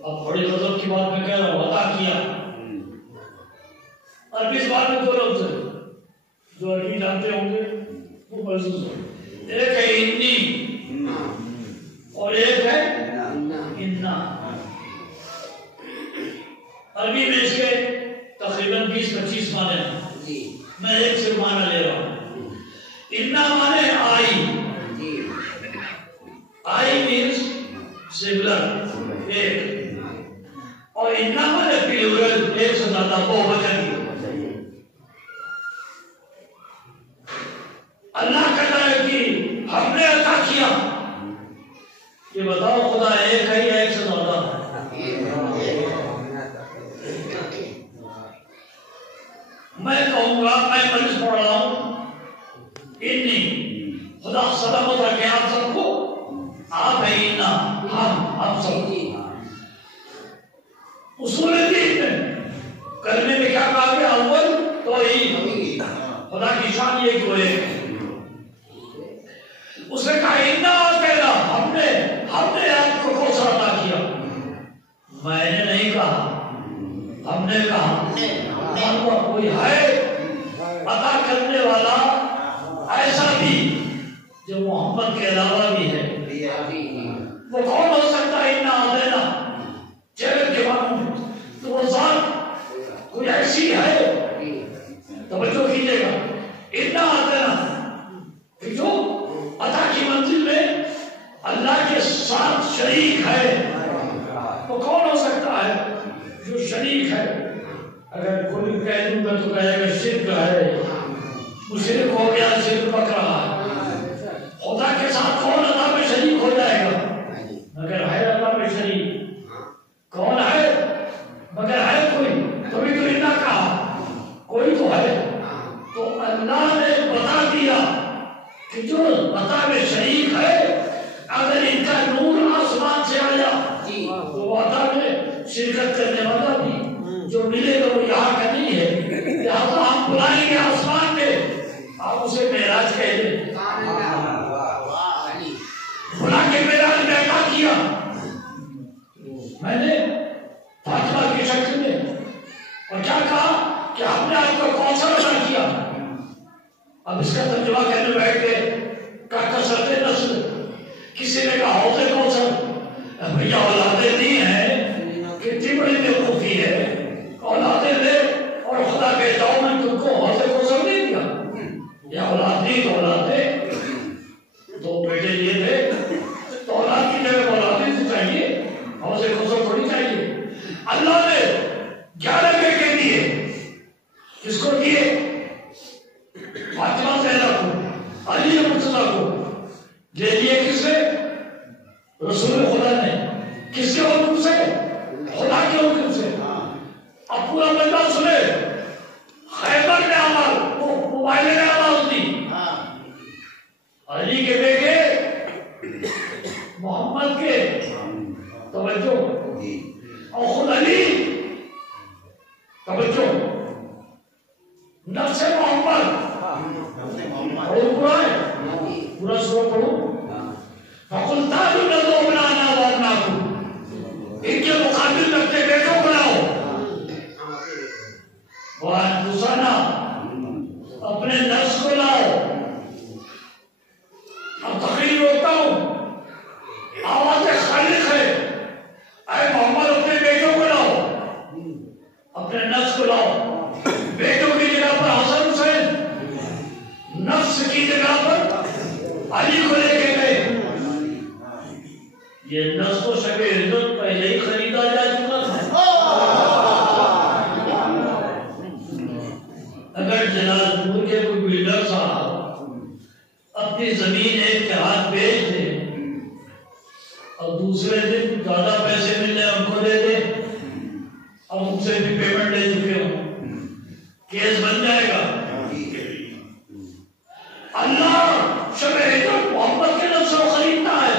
अब बड़ी गजब की बात मैं कह रहा हूं, अता किया। अरबी इस बात में दो लफ्ज है जो अरबी जानते होंगे वो महसूस हो। एक है इन्नी और एक है इन्ना। अरबी में इसके तकरीबन 20-25 माने हैं। मैं एक से माना ले रहा हूं। इन्ना माने आई। आई मीन्स सिंगुलर, एक। और इन्ना माने प्लूरल, एक से ज्यादा, बहुवचन। अल्लाह कहता है कि हमने अता किया। ये बताओ खुदा एक है या एक से ज्यादा? मैं कहूंगा, मैं मरीज पढ़ रहा हूं, इन्नी खुदा सलामत रखे आप सबको। आप है इन्ना, हम सब। उसूल दीन में कलमे में क्या कहा गया? अव्वल तौहीद, खुदा की शान ये जो है। उसने कहा इन्ना पहला हमने आपको कौशल अता किया। मैंने नहीं कहा, हमने कहा। कोई है अता करने वाला ऐसा भी जो मोहम्मद के अलावा भी है? वो कौन हो सकता है? इन्ना देना चेहरे के मालूम तो वो जात कोई ऐसी है, तवज्जो कीजिएगा। इन्ना देना कि जो अता की मंजिल में अल्लाह के साथ शरीक है। वो कौन हो सकता है जो शरीक है? अगर कोई कह दूंगा तो कहेगा शिर्क है, मुशरिक हो गया, शिर्क पक रहा है। खुदा के साथ कौन अल्लाह में शरीक हो जाएगा? मगर है अल्लाह में शरीक कौन है? मगर है कोई, तभी तो इन्ना कहा कोई तो है। तो अल्लाह ने बता दिया कि जो अता में शरीक है, अगर इनका नूर आसमान से आया तो अता में शिरकत करने वाला भी जो मिलेगा वो यहाँ का नहीं है। यहाँ तो हम बुलाएंगे आसमान में, आप उसे मेराज कह दें। बुला के मेराज में अता किया मैंने फातिमा की शक्ल में। और क्या कहा कि हमने आपको कौशल अता किया। अब इसका तर्जुमा कहने बैठ गए का कसरत नस्ल। किसी ने कहा हौज़े कौशल, भैया औलादे नहीं है, कितनी बड़ी बेवकूफी है। औलादे ले और खुदा के जाओ, मैं तुमको हौज़े कौशल नहीं दिया। या औलाद नहीं तो औलादे, दो बेटे लिए थे तो औलाद की जगह औलादे से चाहिए, हौज़े कौशल थोड़ी चाहिए। अल्लाह ने 11 बेटे दिए। किसको दिए? फातिमा ज़हरा को, अली मुर्तज़ा को। ले लिए किसने? रसूल खुदा ने। किसके हुक्म से? खुदा के हुक्म से। तवज्जो, नफ्स मोहम्मद और पूरा है, पूरा सूरा पढ़ो। फकुल तालु लदो बनाना वरना को, इनके मुकाबिल रखते बेटों बनाओ। वह दूसरा अपने नफ्स को लाओ। अब तकरीर होता हूं, आवाज खालिक है, अरे मोहम्मद अपने बेटों को लाओ, अपने नफ्स को लाओ। बेटों की जगह पर हसन हुसैन, नफ्स की जगह पर अली को लेके गए। ये नफ्स को शबे इज्जत पहले ही खरीदा जा चुका था। अगर जलालपुर के कोई बिल्डर साहब अपनी जमीन एक के हाथ बेच दे और दूसरे दिन ज्यादा पैसे मिलने उनको दे दे, अब उनसे भी पेमेंट ले चुके हो, केस बन जाएगा। अल्लाह शबे इज्जत मोहम्मद के नफ्स को खरीदता है।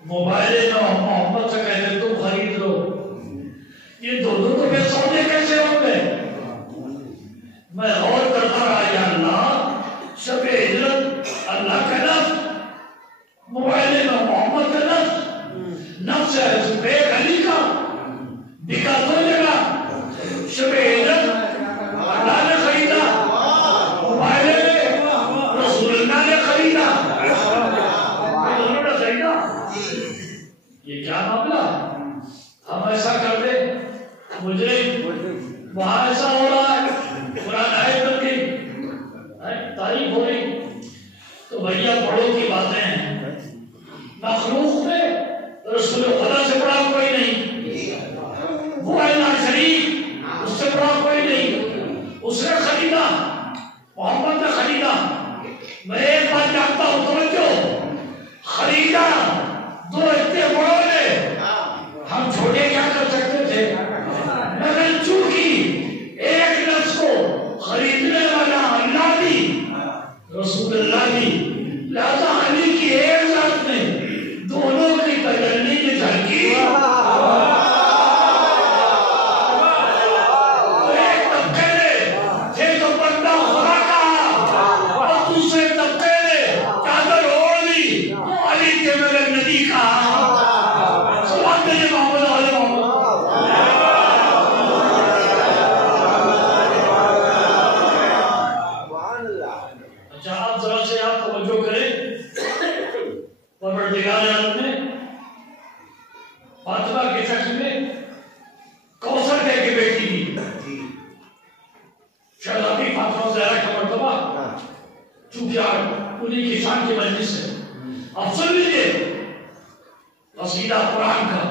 मोबाइल मोहम्मद से कहते तुम खरीद लो, ये दोनों तो फिर सौदे कैसे होंगे? मैं और करता रहा, या अल्लाह शबे इज्जत अल्लाह का नफ्स, मोबाइल में मोहम्मद का नफ्स, नफ्स है बेग अली का, बिका दो जगह। शबे इज्जत अल्लाह ने खरीदा, मोबाइल में रसूलुल्लाह ने खरीदा, दोनों ने खरीदा। ये क्या मामला? हम ऐसा कर दे, मुझे वहां ऐसा हो रहा है, कुरान आयत बन गई, तारीफ हो रही, तो भैया बड़ों की बातें हैं। मखलूक में रसूल खुदा से बड़ा कोई नहीं, वो अल्लाह शरीफ उससे बड़ा कोई नहीं। उसने खरीदा, मोहम्मद ने खरीदा। मैं एक बात जानता हूं, समझो, खरीदा दो इतने बड़ों ने, हम छोटे क्या कर सकते थे? मगर चूंकि एक नफ्स को खरीदने वाला अल्लाह भी रसूलुल्लाह भी, लिहाजा अली की एक जात में दोनों की तजल्ली की झलकी। तो एक तबके ने थे तो बंदा खुदा कहा और दूसरे तबके ने चादर ओढ़ ली तो अली के मगर नबी कहा। सलाम दीजिए मोहम्मद वाले मोहम्मद। अच्छा, आप जरा से आप तवज्जो करें। परवरदिगार आलम ने फातिमा के शख्स में कौसर दे के बेटी दी। शहजादी फातिमा ज़हरा का मर्तबा चूंकि उन्हीं की शान की मजलिस है। अब सुन लीजिए कसीदा कुरान का।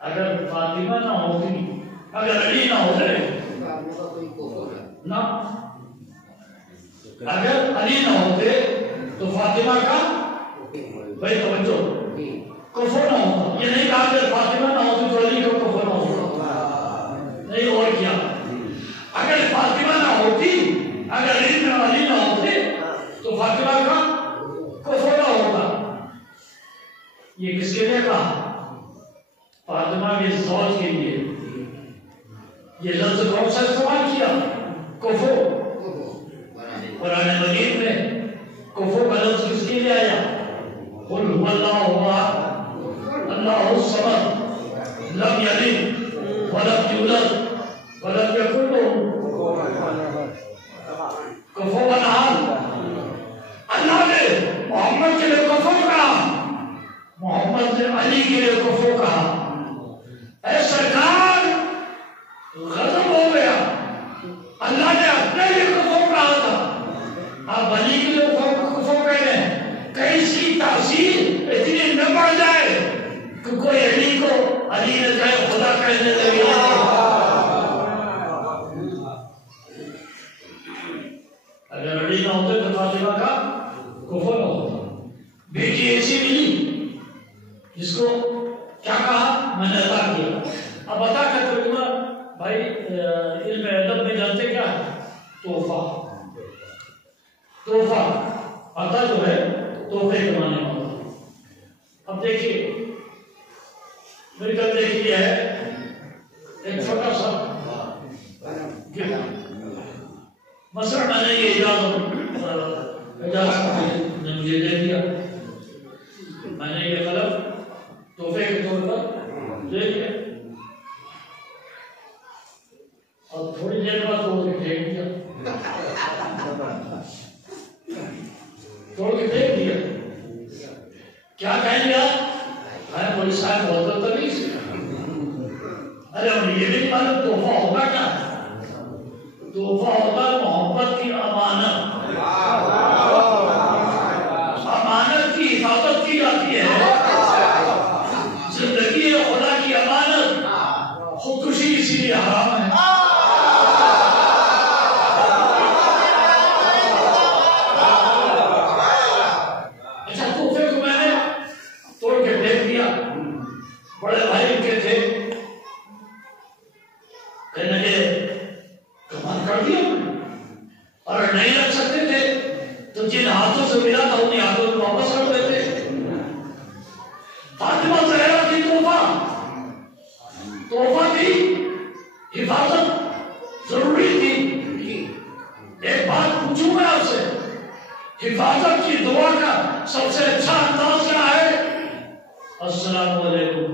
अगर फातिमा ना होती, अगर अली ना होते ना, अगर अली ना होते तो फातिमा का भाई तवज्जो कुफर ना होता। ये नहीं कहा कि फातिमा ना होती तो अली को कुफर ना होता, नहीं। और क्या, अगर फातिमा ना होती, अगर अली ना होते तो फातिमा का कुफर ना होता। ये किसके लिए कहा? फातिमा के ज़ौज के लिए। ये लफ्ज़ कौन सा इस्तेमाल किया? कुफर। कुरान मजीद में कुफर का लफ्ज़ किसके लिए आया? कुल हुवल्लाहु अहद, अल्लाहु समद, लम यलिद वलम यूलद वलम यकुन लहू कुफुवन अहद। अल्लाह ने मोहम्मद के लिए कुफर कहा, मोहम्मद ने अली के लिए कुफर कहा। ऐ सरकार, गजब हो गया, अल्लाह ने अपने लिए कुफर कहा था, आप अली के लिए कुफर कह रहे हैं। कहीं इसकी तासीर इतनी न बढ़ जाए कि कोई अली को अली ने कहे खुदा कहने लगे। अगर अली ना होते तो फातिमा का कुफर ना होता। बेटी ऐसी मिली जिसको क्या कहा? मैंने अता किया। अब अता का तर्जुमा भाई इल्म अदब में जानते क्या है? तोहफा। तोहफा अता जो है तोहफे कमाने वाला। अब देखिए मेरी तरफ देखिए है कह लिया मैं बोली साहब बहुत तो नहीं। अरे और ये भी मालूम तोहफा होगा क्या? तोहफा होगा मोहब्बत की अमानत। अमानत की हिफाजत की जाती है। जिंदगी है खुदा की अमानत, खुदकुशी इसीलिए हराम है। अच्छा तोहफे को मैंने तोड़ के फेंक दिया। बड़े भाई के थे, कहने लगे कमाल कर दिया और नहीं रख सकते थे तो जिन हाथों से मिला था उन्हीं हाथों में वापस रख देते। फातिमा ज़हरा की तोहफा थी, हिफाजत जरूरी थी। एक बात पूछूं मैं आपसे, हिफाजत की दुआ का सबसे अच्छा अंदाज क्या है? अस्सलाम वालेकुम,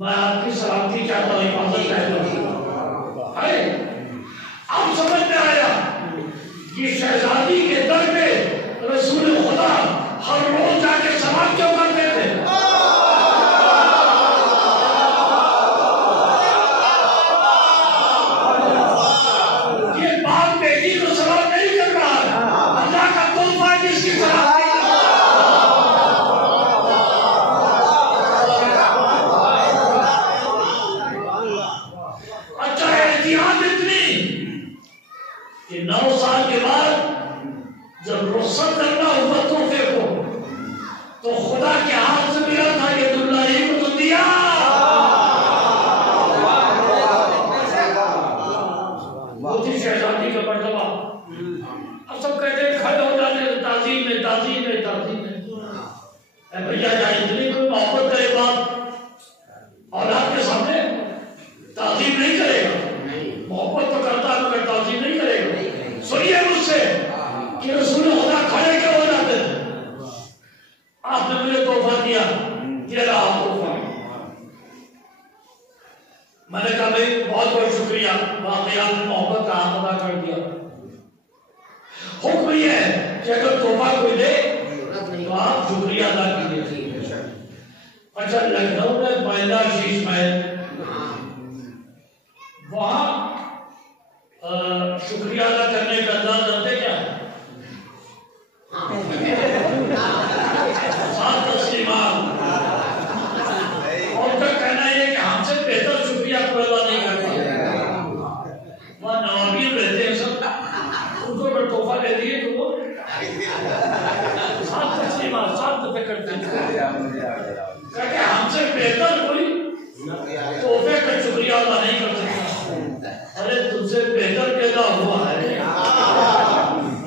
मैं आपकी सलामती चाहता हूँ, हिफाजत चाहता है। अब समझ में आया कि शहजादी के दर पे रसूल खुदा हर रोज जाके सलाम क्यों करते थे? ये बाप बेटी को सलाम नहीं कर रहा है, अल्लाह का तोहफा जिसकी सलाम। अच्छा एहतियात इतनी कि 9 साल के बाद जब रुखसत करना हुआ तोहफे को तो खुदा के हाथ से मिला था, ये दुल्हन को तो दिया। मोती शहजादी का मर्तबा। अब सब कहते हैं खड़े हो जाते हैं ताज़ीम में ताज़ीम में ताज़ीम में। भैया जाए इतनी कोई मोहब्बत करे बाप औलाद के सामने ताज़ीम नहीं करेगा। मोहब्बत तो करता है मगर ताज़ीम नहीं करेगा। सुनिए मुझसे कि रसूल खुदा खड़े क्यों हो जाते थे? आपने मुझे तोहफा दिया, ये रहा तोहफा। मैंने कहा भाई बहुत बहुत शुक्रिया, वाकई आपने मोहब्बत का हक अदा कर दिया। हुक्म ये है कि अगर तोहफा कोई दे तो आप शुक्रिया अदा कीजिए। अच्छा लखनऊ में पैदा शीश महल, वहां शुक्रिया अदा करने का अंदाज जानते क्या है? 7 तस्लीमात। और फिर कहना है कि हमसे बेहतर शुक्रिया कोई अदा नहीं करता। वहाँ नवाबी रहते हैं सब, उनको अगर तोहफा दे दिए तो वो 7 तस्लीमात 7 दफे करते हैं। हमसे बेहतर कोई तोहफे का शुक्रिया अदा नहीं कर सकता। अरे तुमसे बेहतर पैदा हुआ है,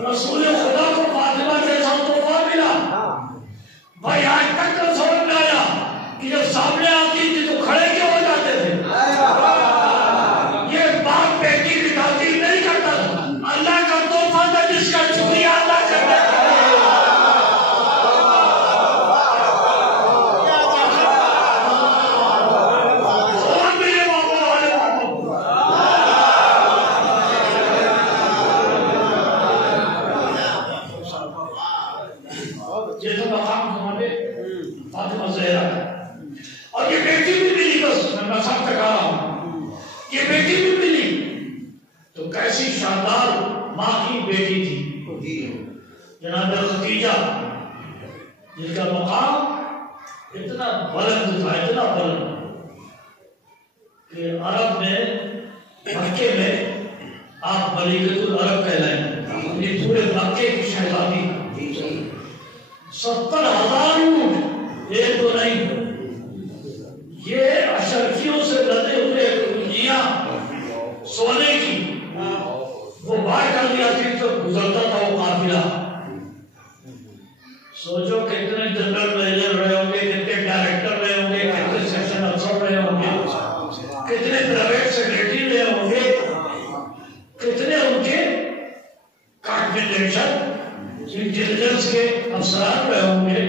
रसूल खुदा को फातिमा के साथ तोहफा मिला। भाई आज तक तो समझ में आया कि जब सामने आती थी तो खड़े क्यों हो जाते थे? ये बाप बेटी की ताज़ीम नहीं करता, अल्लाह का तोहफा था जिसका शुक्रिया अदा करना। फातिमा ज़हरा और ये बेटी भी मिली, बस मैं सब तक आ रहा हूँ, ये बेटी भी मिली तो कैसी शानदार माँ की बेटी थी जनाब खदीजा, जिसका मकाम इतना बुलंद था, इतना बुलंद कि अरब में मक्के में आप मलिकतुल अरब कहलाएंगे। ये पूरे मक्के की शहजादी 70,000 ऊंट, एक तो नहीं, ये अशरफियों से लदे हुए कुंजियां सोने की वो बाहर कर दिया थी तो गुजरता था वो काफिला। सोचो कितने जनरल मैनेजर रहे होंगे, कितने डायरेक्टर रहे होंगे, कितने सेक्शन अफसर रहे होंगे, कितने प्राइवेट सेक्रेटरी रहे होंगे, कितने उनके कॉन्फिडेंशियल इंटेलिजेंस के अफसरान रहे होंगे।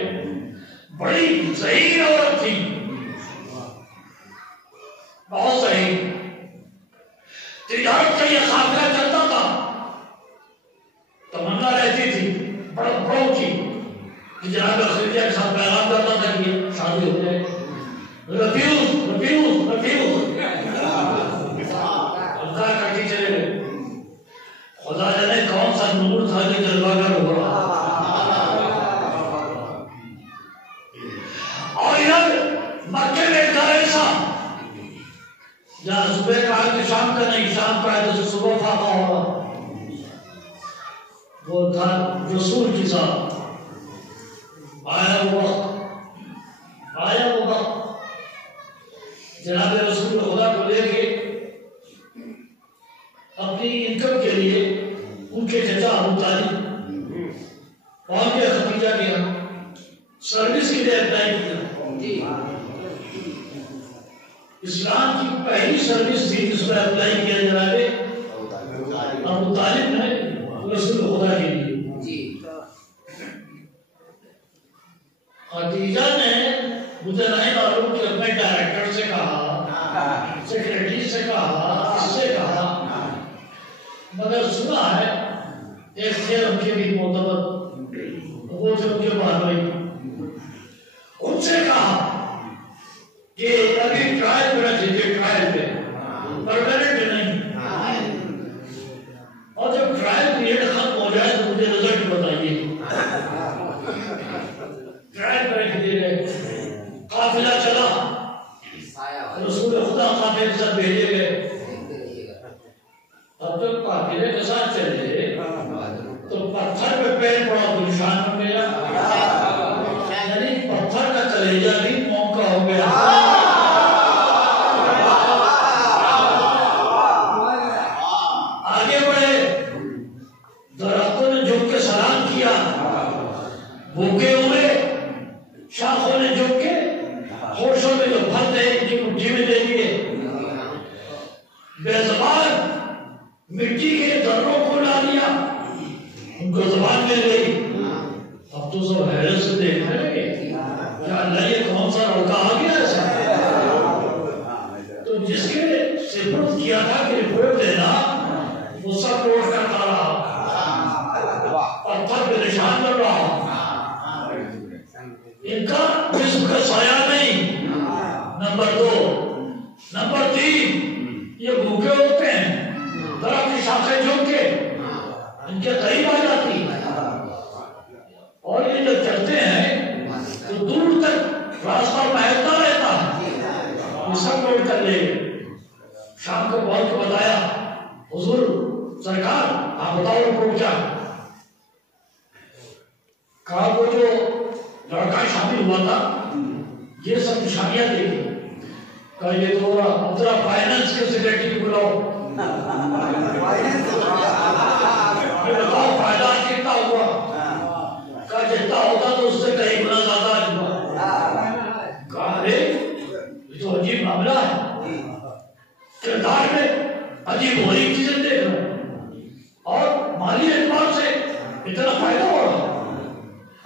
बड़ी सही औरत थी, बहुत सही। तिजारत का ये काफिला चलता था, तमन्ना रहती थी बड़ों की कि जनाब खदीजा के साथ पैगाम जाता शादी हो जाए। रफ्यूज रफ्यूज रफ्यूज इनकार करके चले गए। खुदा जाने कौन सा नूर था जो जलवागर हो रहा। और यार मक्के में घर ऐसा जहाँ सुबह का है तो शाम का नहीं, शाम का है तो सुबह फाका होगा। वो था रसूल के साथ आया वो वक्त जनाब रसूल खुदा को लेके अपनी इनकम के लिए उनके चचा अबू तालिब पहुंच गए खदीजा के यहाँ, सर्विस के लिए अप्लाई किया। इस्लाम की पहली सर्विस थी जिसमें अप्लाई किया जनाब अबू तालिब ने रसूल खुदा के लिए। खदीजा ने मुझे नहीं मालूम कि अपने डायरेक्टर से कहा, सेक्रेटरी से कहा, किससे कहा, मगर सुना है एक थे उनके भी मोतबर, वो थे उनके भाई, उनसे कहा कि अभी ट्रायल पे रख दीजिए, ट्रायल पे, परमानेंट नहीं। और जब ट्रायल पीरियड खत्म हो जाए तो मुझे रिजल्ट बताइए। ट्रायल पे रख दिए, काफिला चला, रसूल खुदा काफिले के साथ भेजे गए। अब जब काफिले के साथ चले तो पत्थर पे पैर पड़ा तो निशान बन गया, यानी पत्थर का कलेजा भी मौका हो गया। आगे बढ़े, दरख्तों ने झुक के सलाम किया, भूखे हुए शाखों ने झुक के होशों में जो फल थे इनकी मुट्ठी में दे दिए। बेज़बान मिट्टी के दर्रों को ला लिया, उनको ज़बान मिल गई। अब तो सब हैरत से देखने लगे, क्या अल्लाह ये कौन सा लड़का आ गया ऐसा। तो जिसके सिफारिश किया था कि रिपोर्ट देना, वो सब नोट करता रहा, पत्थर पे निशान कर रहा। इनका जिस्म का साया नहीं। नंबर 2, नंबर 3, ये भूखे होते हैं, दरख्त की शाखें झुक के इनके करीब आ जाती, और ये जब चलते हैं तो दूर तक रास्ता महकता रहता है। ये सब नोट कर ले। शाम को बहुत को बताया, हुजूर सरकार आप बताओ रिपोर्ट क्या। कहा वो जो लड़का शामिल हुआ था ये सब निशानियां देखी। कहा ये तो अब्दुल्ला फाइनेंस के सेक्रेटरी बुलाओ, ये बताओ फायदा कितना हुआ। कहा जितना होता तो उससे कई गुना ज्यादा हुआ। कहा अरे ये तो अजीब मामला है, किरदार में अजीब हो रही चीजें देख रहा और माली एतबार से इतना फायदा हो रहा।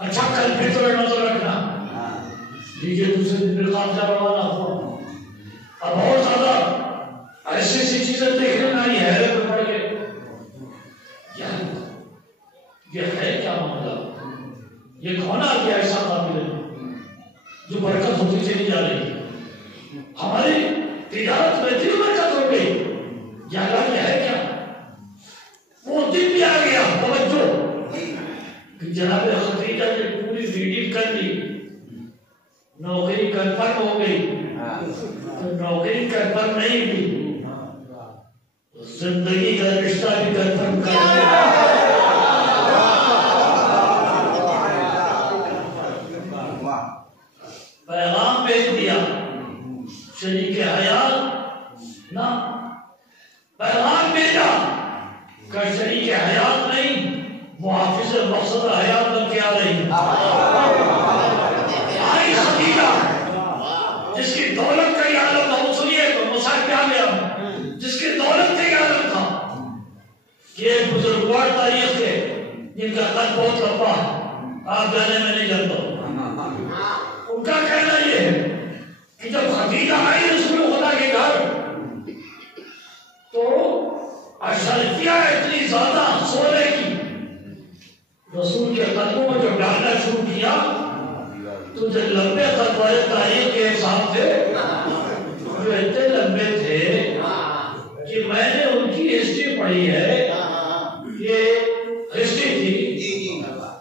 अच्छा कल फिर तो नजर रखना, लीजिए दूसरे दिन काफिला रवाना हुआ। अब बहुत ज्यादा ऐसी ऐसी चीजें देखने में आई, हैरत में पड़ गए। ये है क्या मामला, ये कौन आ गया ऐसा काबिल जो बरकत होती चली जा रही है। हमारी तिजारत में इतनी बरकत हो गई, ये है क्या। वो दिन भी आ गया तवज्जो कि जनाब खदीजा ने पूरी रीडिंग कर ली, नौकरी कंफर्म हो गई। तो नौकरी कंफर्म नहीं हुई, जिंदगी का रिश्ता भी कंफर्म कर दिया। पैगाम भेज दिया शरीक हयात ना, पैगाम भेजा कर शरीक हयात नहीं, मुहाफिज मकसद हयात बन के आ रही। आई खदीजा जिसकी दौलत का ये आलम था, सुनिए तो मुसा क्या गया, जिसकी दौलत का ये आलम था कि एक बुजुर्गवार तारीख के जिनका कद बहुत लंबा है, आप जाने में नहीं जानता। उनका कहना यह है कि जब खदीजा आई रसूल खुदा के घर तो अशरफिया इतनी ज्यादा सोने की रसूल के कदमों में जब डालना शुरू किया तो जो लंबे खतवारे तारीख के हिसाब से जो इतने लंबे थे कि मैंने उनकी हिस्ट्री पढ़ी है। ये हिस्ट्री थी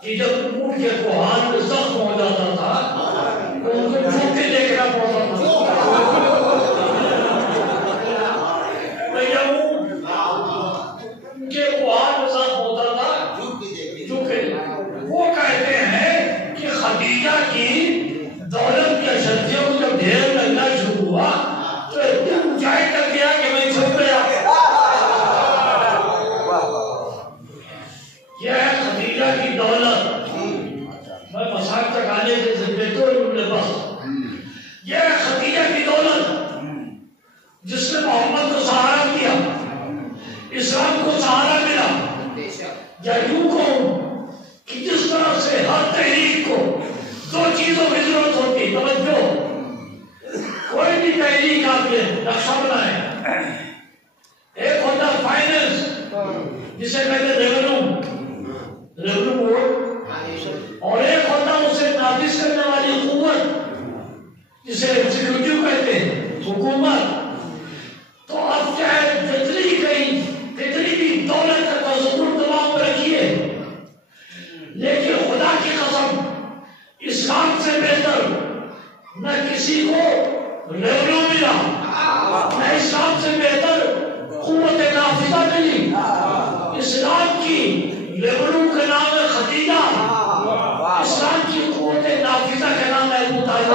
कि जब ऊँट के कोहान में जख्म हो जाता था तो उनको झुक के देखना पड़ता था। उनके कोहान में जख्म होता था झुक के। वो कहते हैं कि खदीजा की दौलत की अशर्तियों को जब ढेर लगना शुरू हुआ तो इतनी ऊंचाई तक गया कि मैं झुक गया। यह है खदीजा की दौलत। मैं मसाक तक आने से बस यह है खदीजा की दौलत जिसने मोहम्मद को सहारा दिया, इस्लाम को सहारा मिला। या यूं कहूं कि जिस तरह से हर तहरीक को दो चीजों की जरूरत होती, तवज्जो। कोई भी तहरीक आपने नक्शा बनाए, एक होता फाइनेंस जिसे कहते रेवेन्यू बोर्ड, और एक होता उसे नाफिज करने वाली हुकूमत जिसे एग्जीक्यूटिव कहते हैं, हुकूमत। तो अब चाहे कितनी भी दौलत का तसव्वुर दिमाग में रखिए, लेकिन खुदा की कसम इस्लाम से बेहतर न किसी को रेवेन्यू मिला, न इस्लाम से बेहतर कुव्वत नाफिजा मिली। इस्लाम की रेवेन्यू का नाम है खदीजा, इस्लाम की कुव्वत नाफिजा का नाम है अबू तालिब।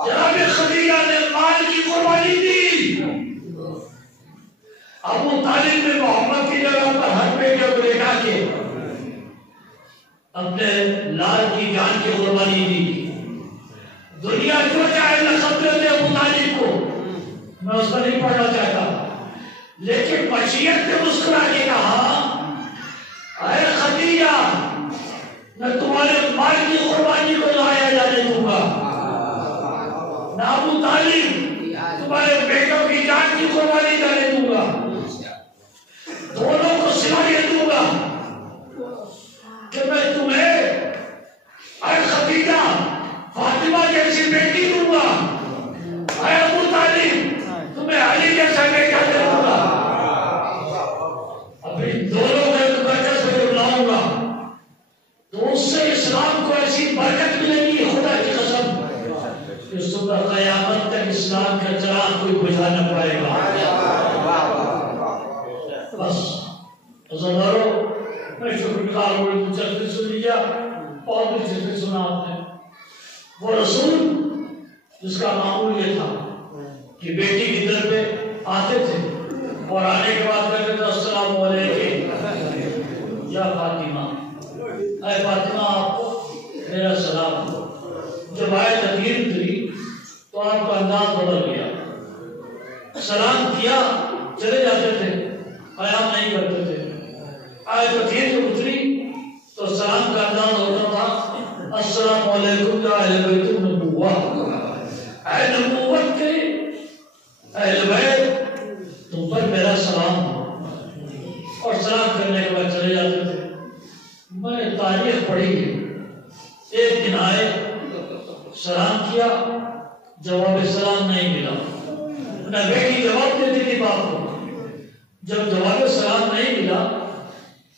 जनाब खदीजा ने माल की कुर्बानी दी। अबू तालिब ने मोहम्मद की जगह पर हर बेटे को लेकर के अपने लाल की जान की कुर्बानी दी। दुनिया जो चाहे लक़ब दे अबू तालिब को, मैं उसका नहीं पढ़ना चाहता, लेकिन मशीयत ने मुस्कुरा के कहा, अरे खदीजा, मैं तुम्हारे माल की कुर्बानी को लाया जाने दूंगा, ना अबू तालिब तुम्हारे बेटों की जान की कुर्बानी करने दूंगा। दोनों को सिला ये दूंगा कि मैं तुम्हें अरे खदीजा फातिमा जैसी बेटी दूंगा, अरे अबू तालिब तुम्हें अली जैसा बेटा दे दूंगा। अभी दोनों को बरकत से बुलाऊंगा तो उससे इस्लाम को ऐसी बरकत मिलेगी, खुदा की कसम, कि सुबह क़यामत तक इस्लाम का चिराग कोई बुझा न पाएगा। बस अज़ादारों, मैं शुक्रगुज़ार हूँ, मुझसे सुन लिया, बहुत दिलचस्पी सुना आपने। वो रसूल जिसका मामूल ये था कि बेटी की दर पे आते थे और आने के बाद कहते थे अस्सलामु अलैकुम या फातिमा, अरे फातिमा आपको मेरा सलाम। जब आयत नज़ील उतरी तो आपका अंदाज बदल गया, सलाम किया चले जाते थे, कयाम नहीं करते थे। आयत नज़ील उतरी तो सलाम का अंदाज होता था अस्सलामु अलैकुम या अहले बैतुन नबुव्वा, अहले नबुव्वत के अहले बैत तुम पर मेरा सलाम, और सलाम करने के बाद चले जाते थे। मैंने तारीख पढ़ी, एक दिन आए, सलाम किया, जवाब सलाम नहीं मिला। न बेटी जवाब देती थी बाप को, जब जवाब सलाम नहीं मिला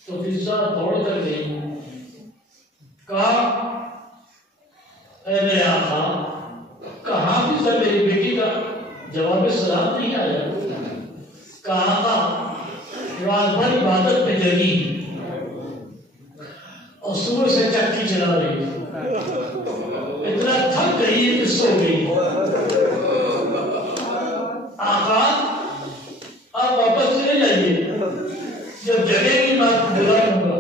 तो फिजा दौड़ कर गई, कहा मेरे आका, कहाँ भी सर मेरी बेटी का जवाब सलाम नहीं आया। कहा रात भर इबादत में जगी और सुबह से चक्की चला रही, इतना थक गई है कि सो गई। आका आप वापस चले जाइए, जब जगेगी मैं आपको बुलाऊंगा।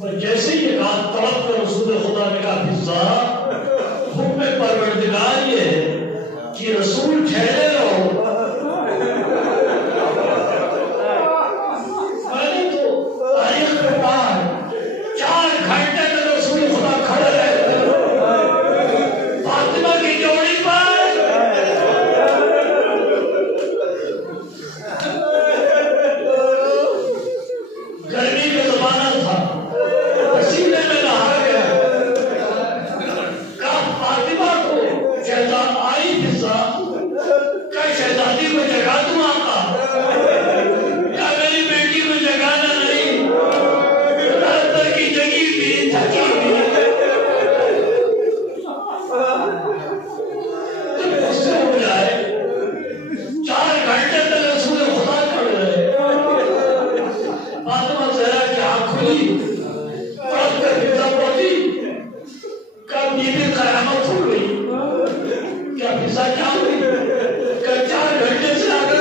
बस जैसे ही ये बात तड़प कर रसूल खुदा ने कहा, फिजा हुक्म परवरदिगार ये है कि रसूल ठहरे रहो। मैंने तो तारीख में पढ़ा 4 घंटे तक रसूल खुदा खड़े रहे, फातिमा की जोड़ी हिस्सा क्या हुई? 4 घंटे से आगे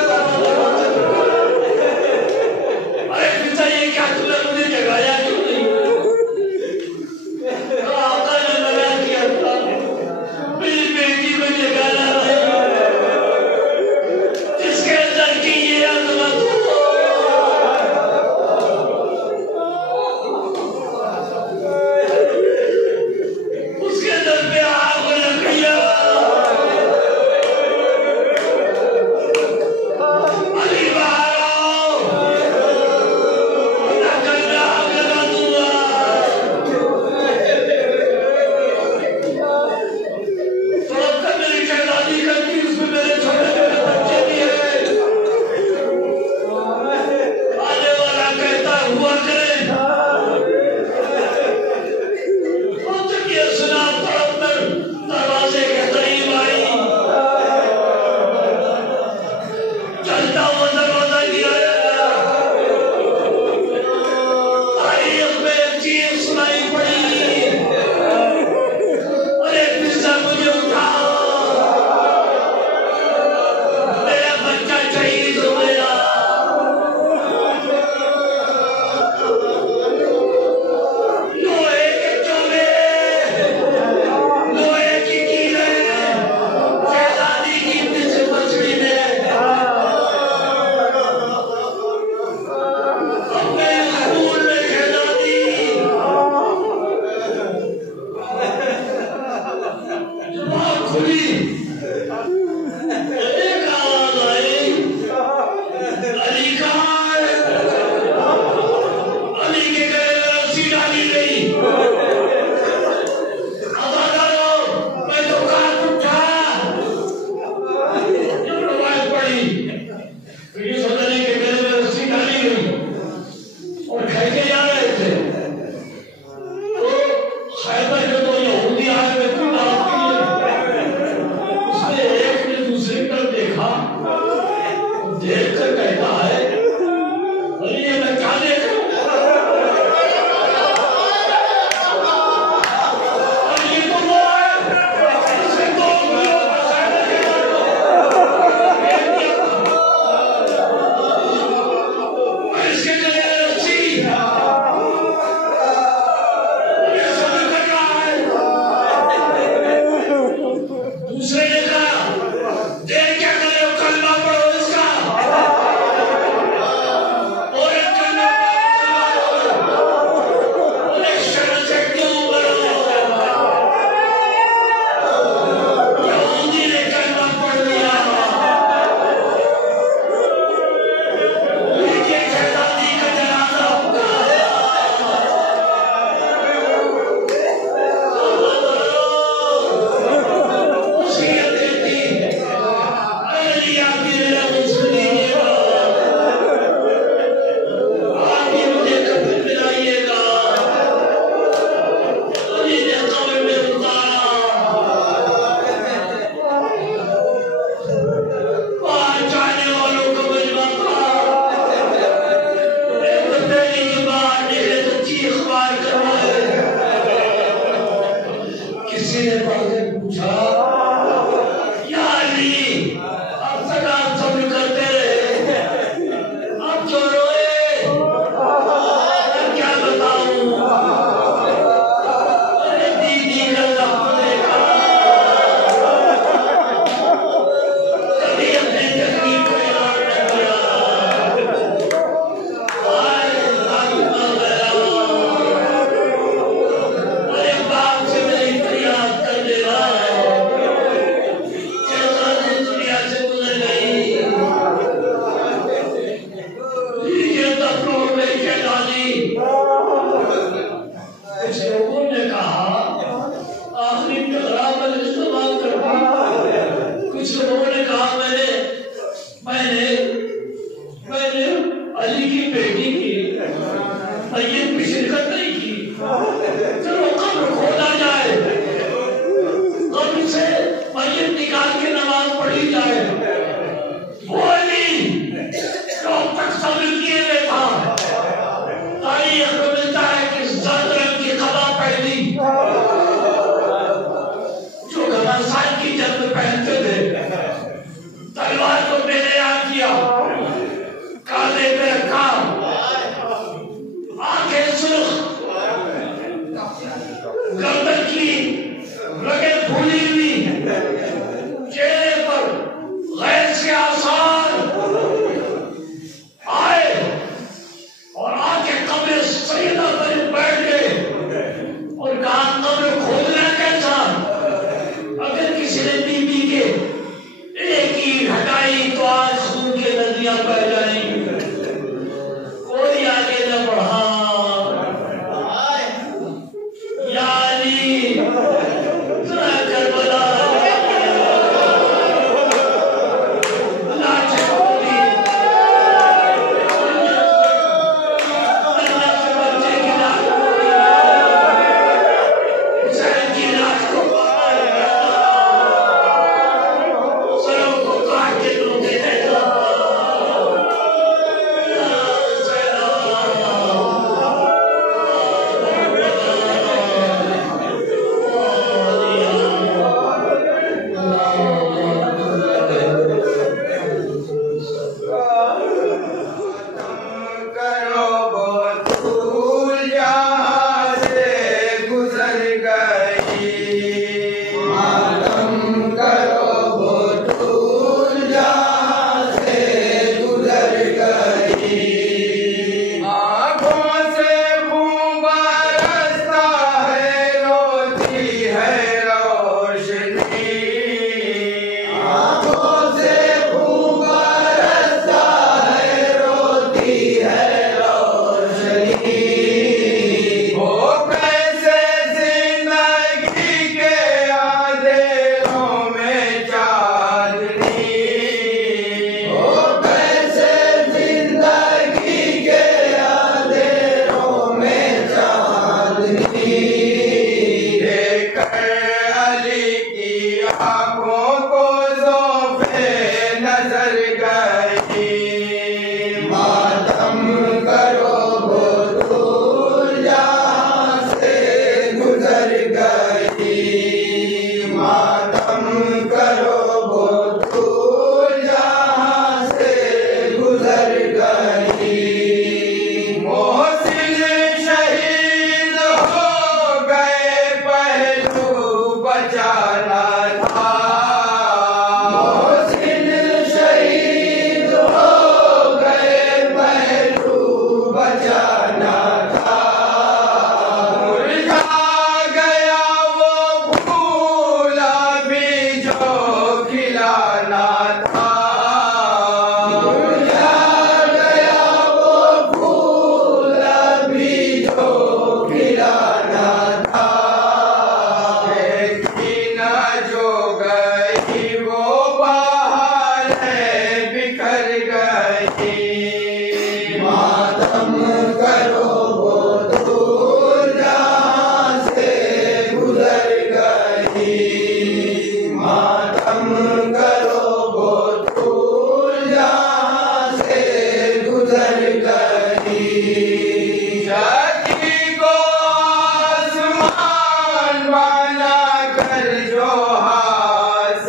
अरे पिता ये क्या तुमने मुझे जगाया क्यों नहीं? आका ने मना किया था मेरी बेटी को जगाना जिसके अंदर की ये अजमत उसके अंदर पे आग लग गई। अली बाहर आओ, ना करना आग लगा दूंगा। तो अब तक मेरी शहजादी करती उसमें मेरे छोटे छोटे बच्चे भी हैं। आने वाला कहता हुआ करे सुना पर दरवाजे के करीब आई, चलता हुआ दरवाजा गिरा आई, उसमें एक चीज सुनाई पड़ी, अरे पिता मुझे उठाओ, मेरा बच्चा शहीद हो गया। लोहे के चोले, लोहे की कीलें, शहजादी की पीछे मछली में अपने स्कूल में शहजादी जुबान खुली, एक आवाज आई, अली कहाँ है? अली के गले में रस्सी डाली गई। मैं तो काट उठा, जब आवाज पड़ी ये सदने के गले में रस्सी डाली गई और खेके जा रहे थे। तो खैबर के तो यहूदी आए हुए थे बात के लिए, उसने एक ने दूसरे की तरफ देखा, देख कर कहता है अरे ये मैं क्या देख रहा हूँ? और ये तो वो है जिसके 2 उंगलियों पर साइड और इसके गले में रस्सी, ये सब कर रहा है। दूसरे ने कहा देख क्या करे हो, कलमा पढ़ो इसका, और एक कलमा पढ़ो, और एक शर्त से क्यों बड़ो? यहूदी ने कलमा पढ़ लिया, लेकिन शहजादी का जनाजा होगा। उसकी अतिथि अली आके मेरा मुझसे लीजिएगा, आके मुझे कफन मिलाइएगा। अली ने कब्र में उतारा, वहाँ जाने वालों को मजबा था, एक तो पहली की बात निकले तो चीख मार करवाए। किसी ने पढ़कर पूछा या अली अब तक आप सब्र करते रहे, अब क्यों रोए? मैं क्या बताऊं? अरे दीदी का लफ्ज़ देखा, कभी अपनी तकलीफ को याद न किया। हाय फातिमा ज़हरा, अरे बाप से मेरी फरियाद कर दे रहा है। जो गई वो बाहर बिखर गई। मातम करो वो दूर जहाँ से गुजर गई। मातम करो वो दूर जहाँ से गुजर गई। धरती को आसमान बना कर जो हाथ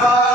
मरहबा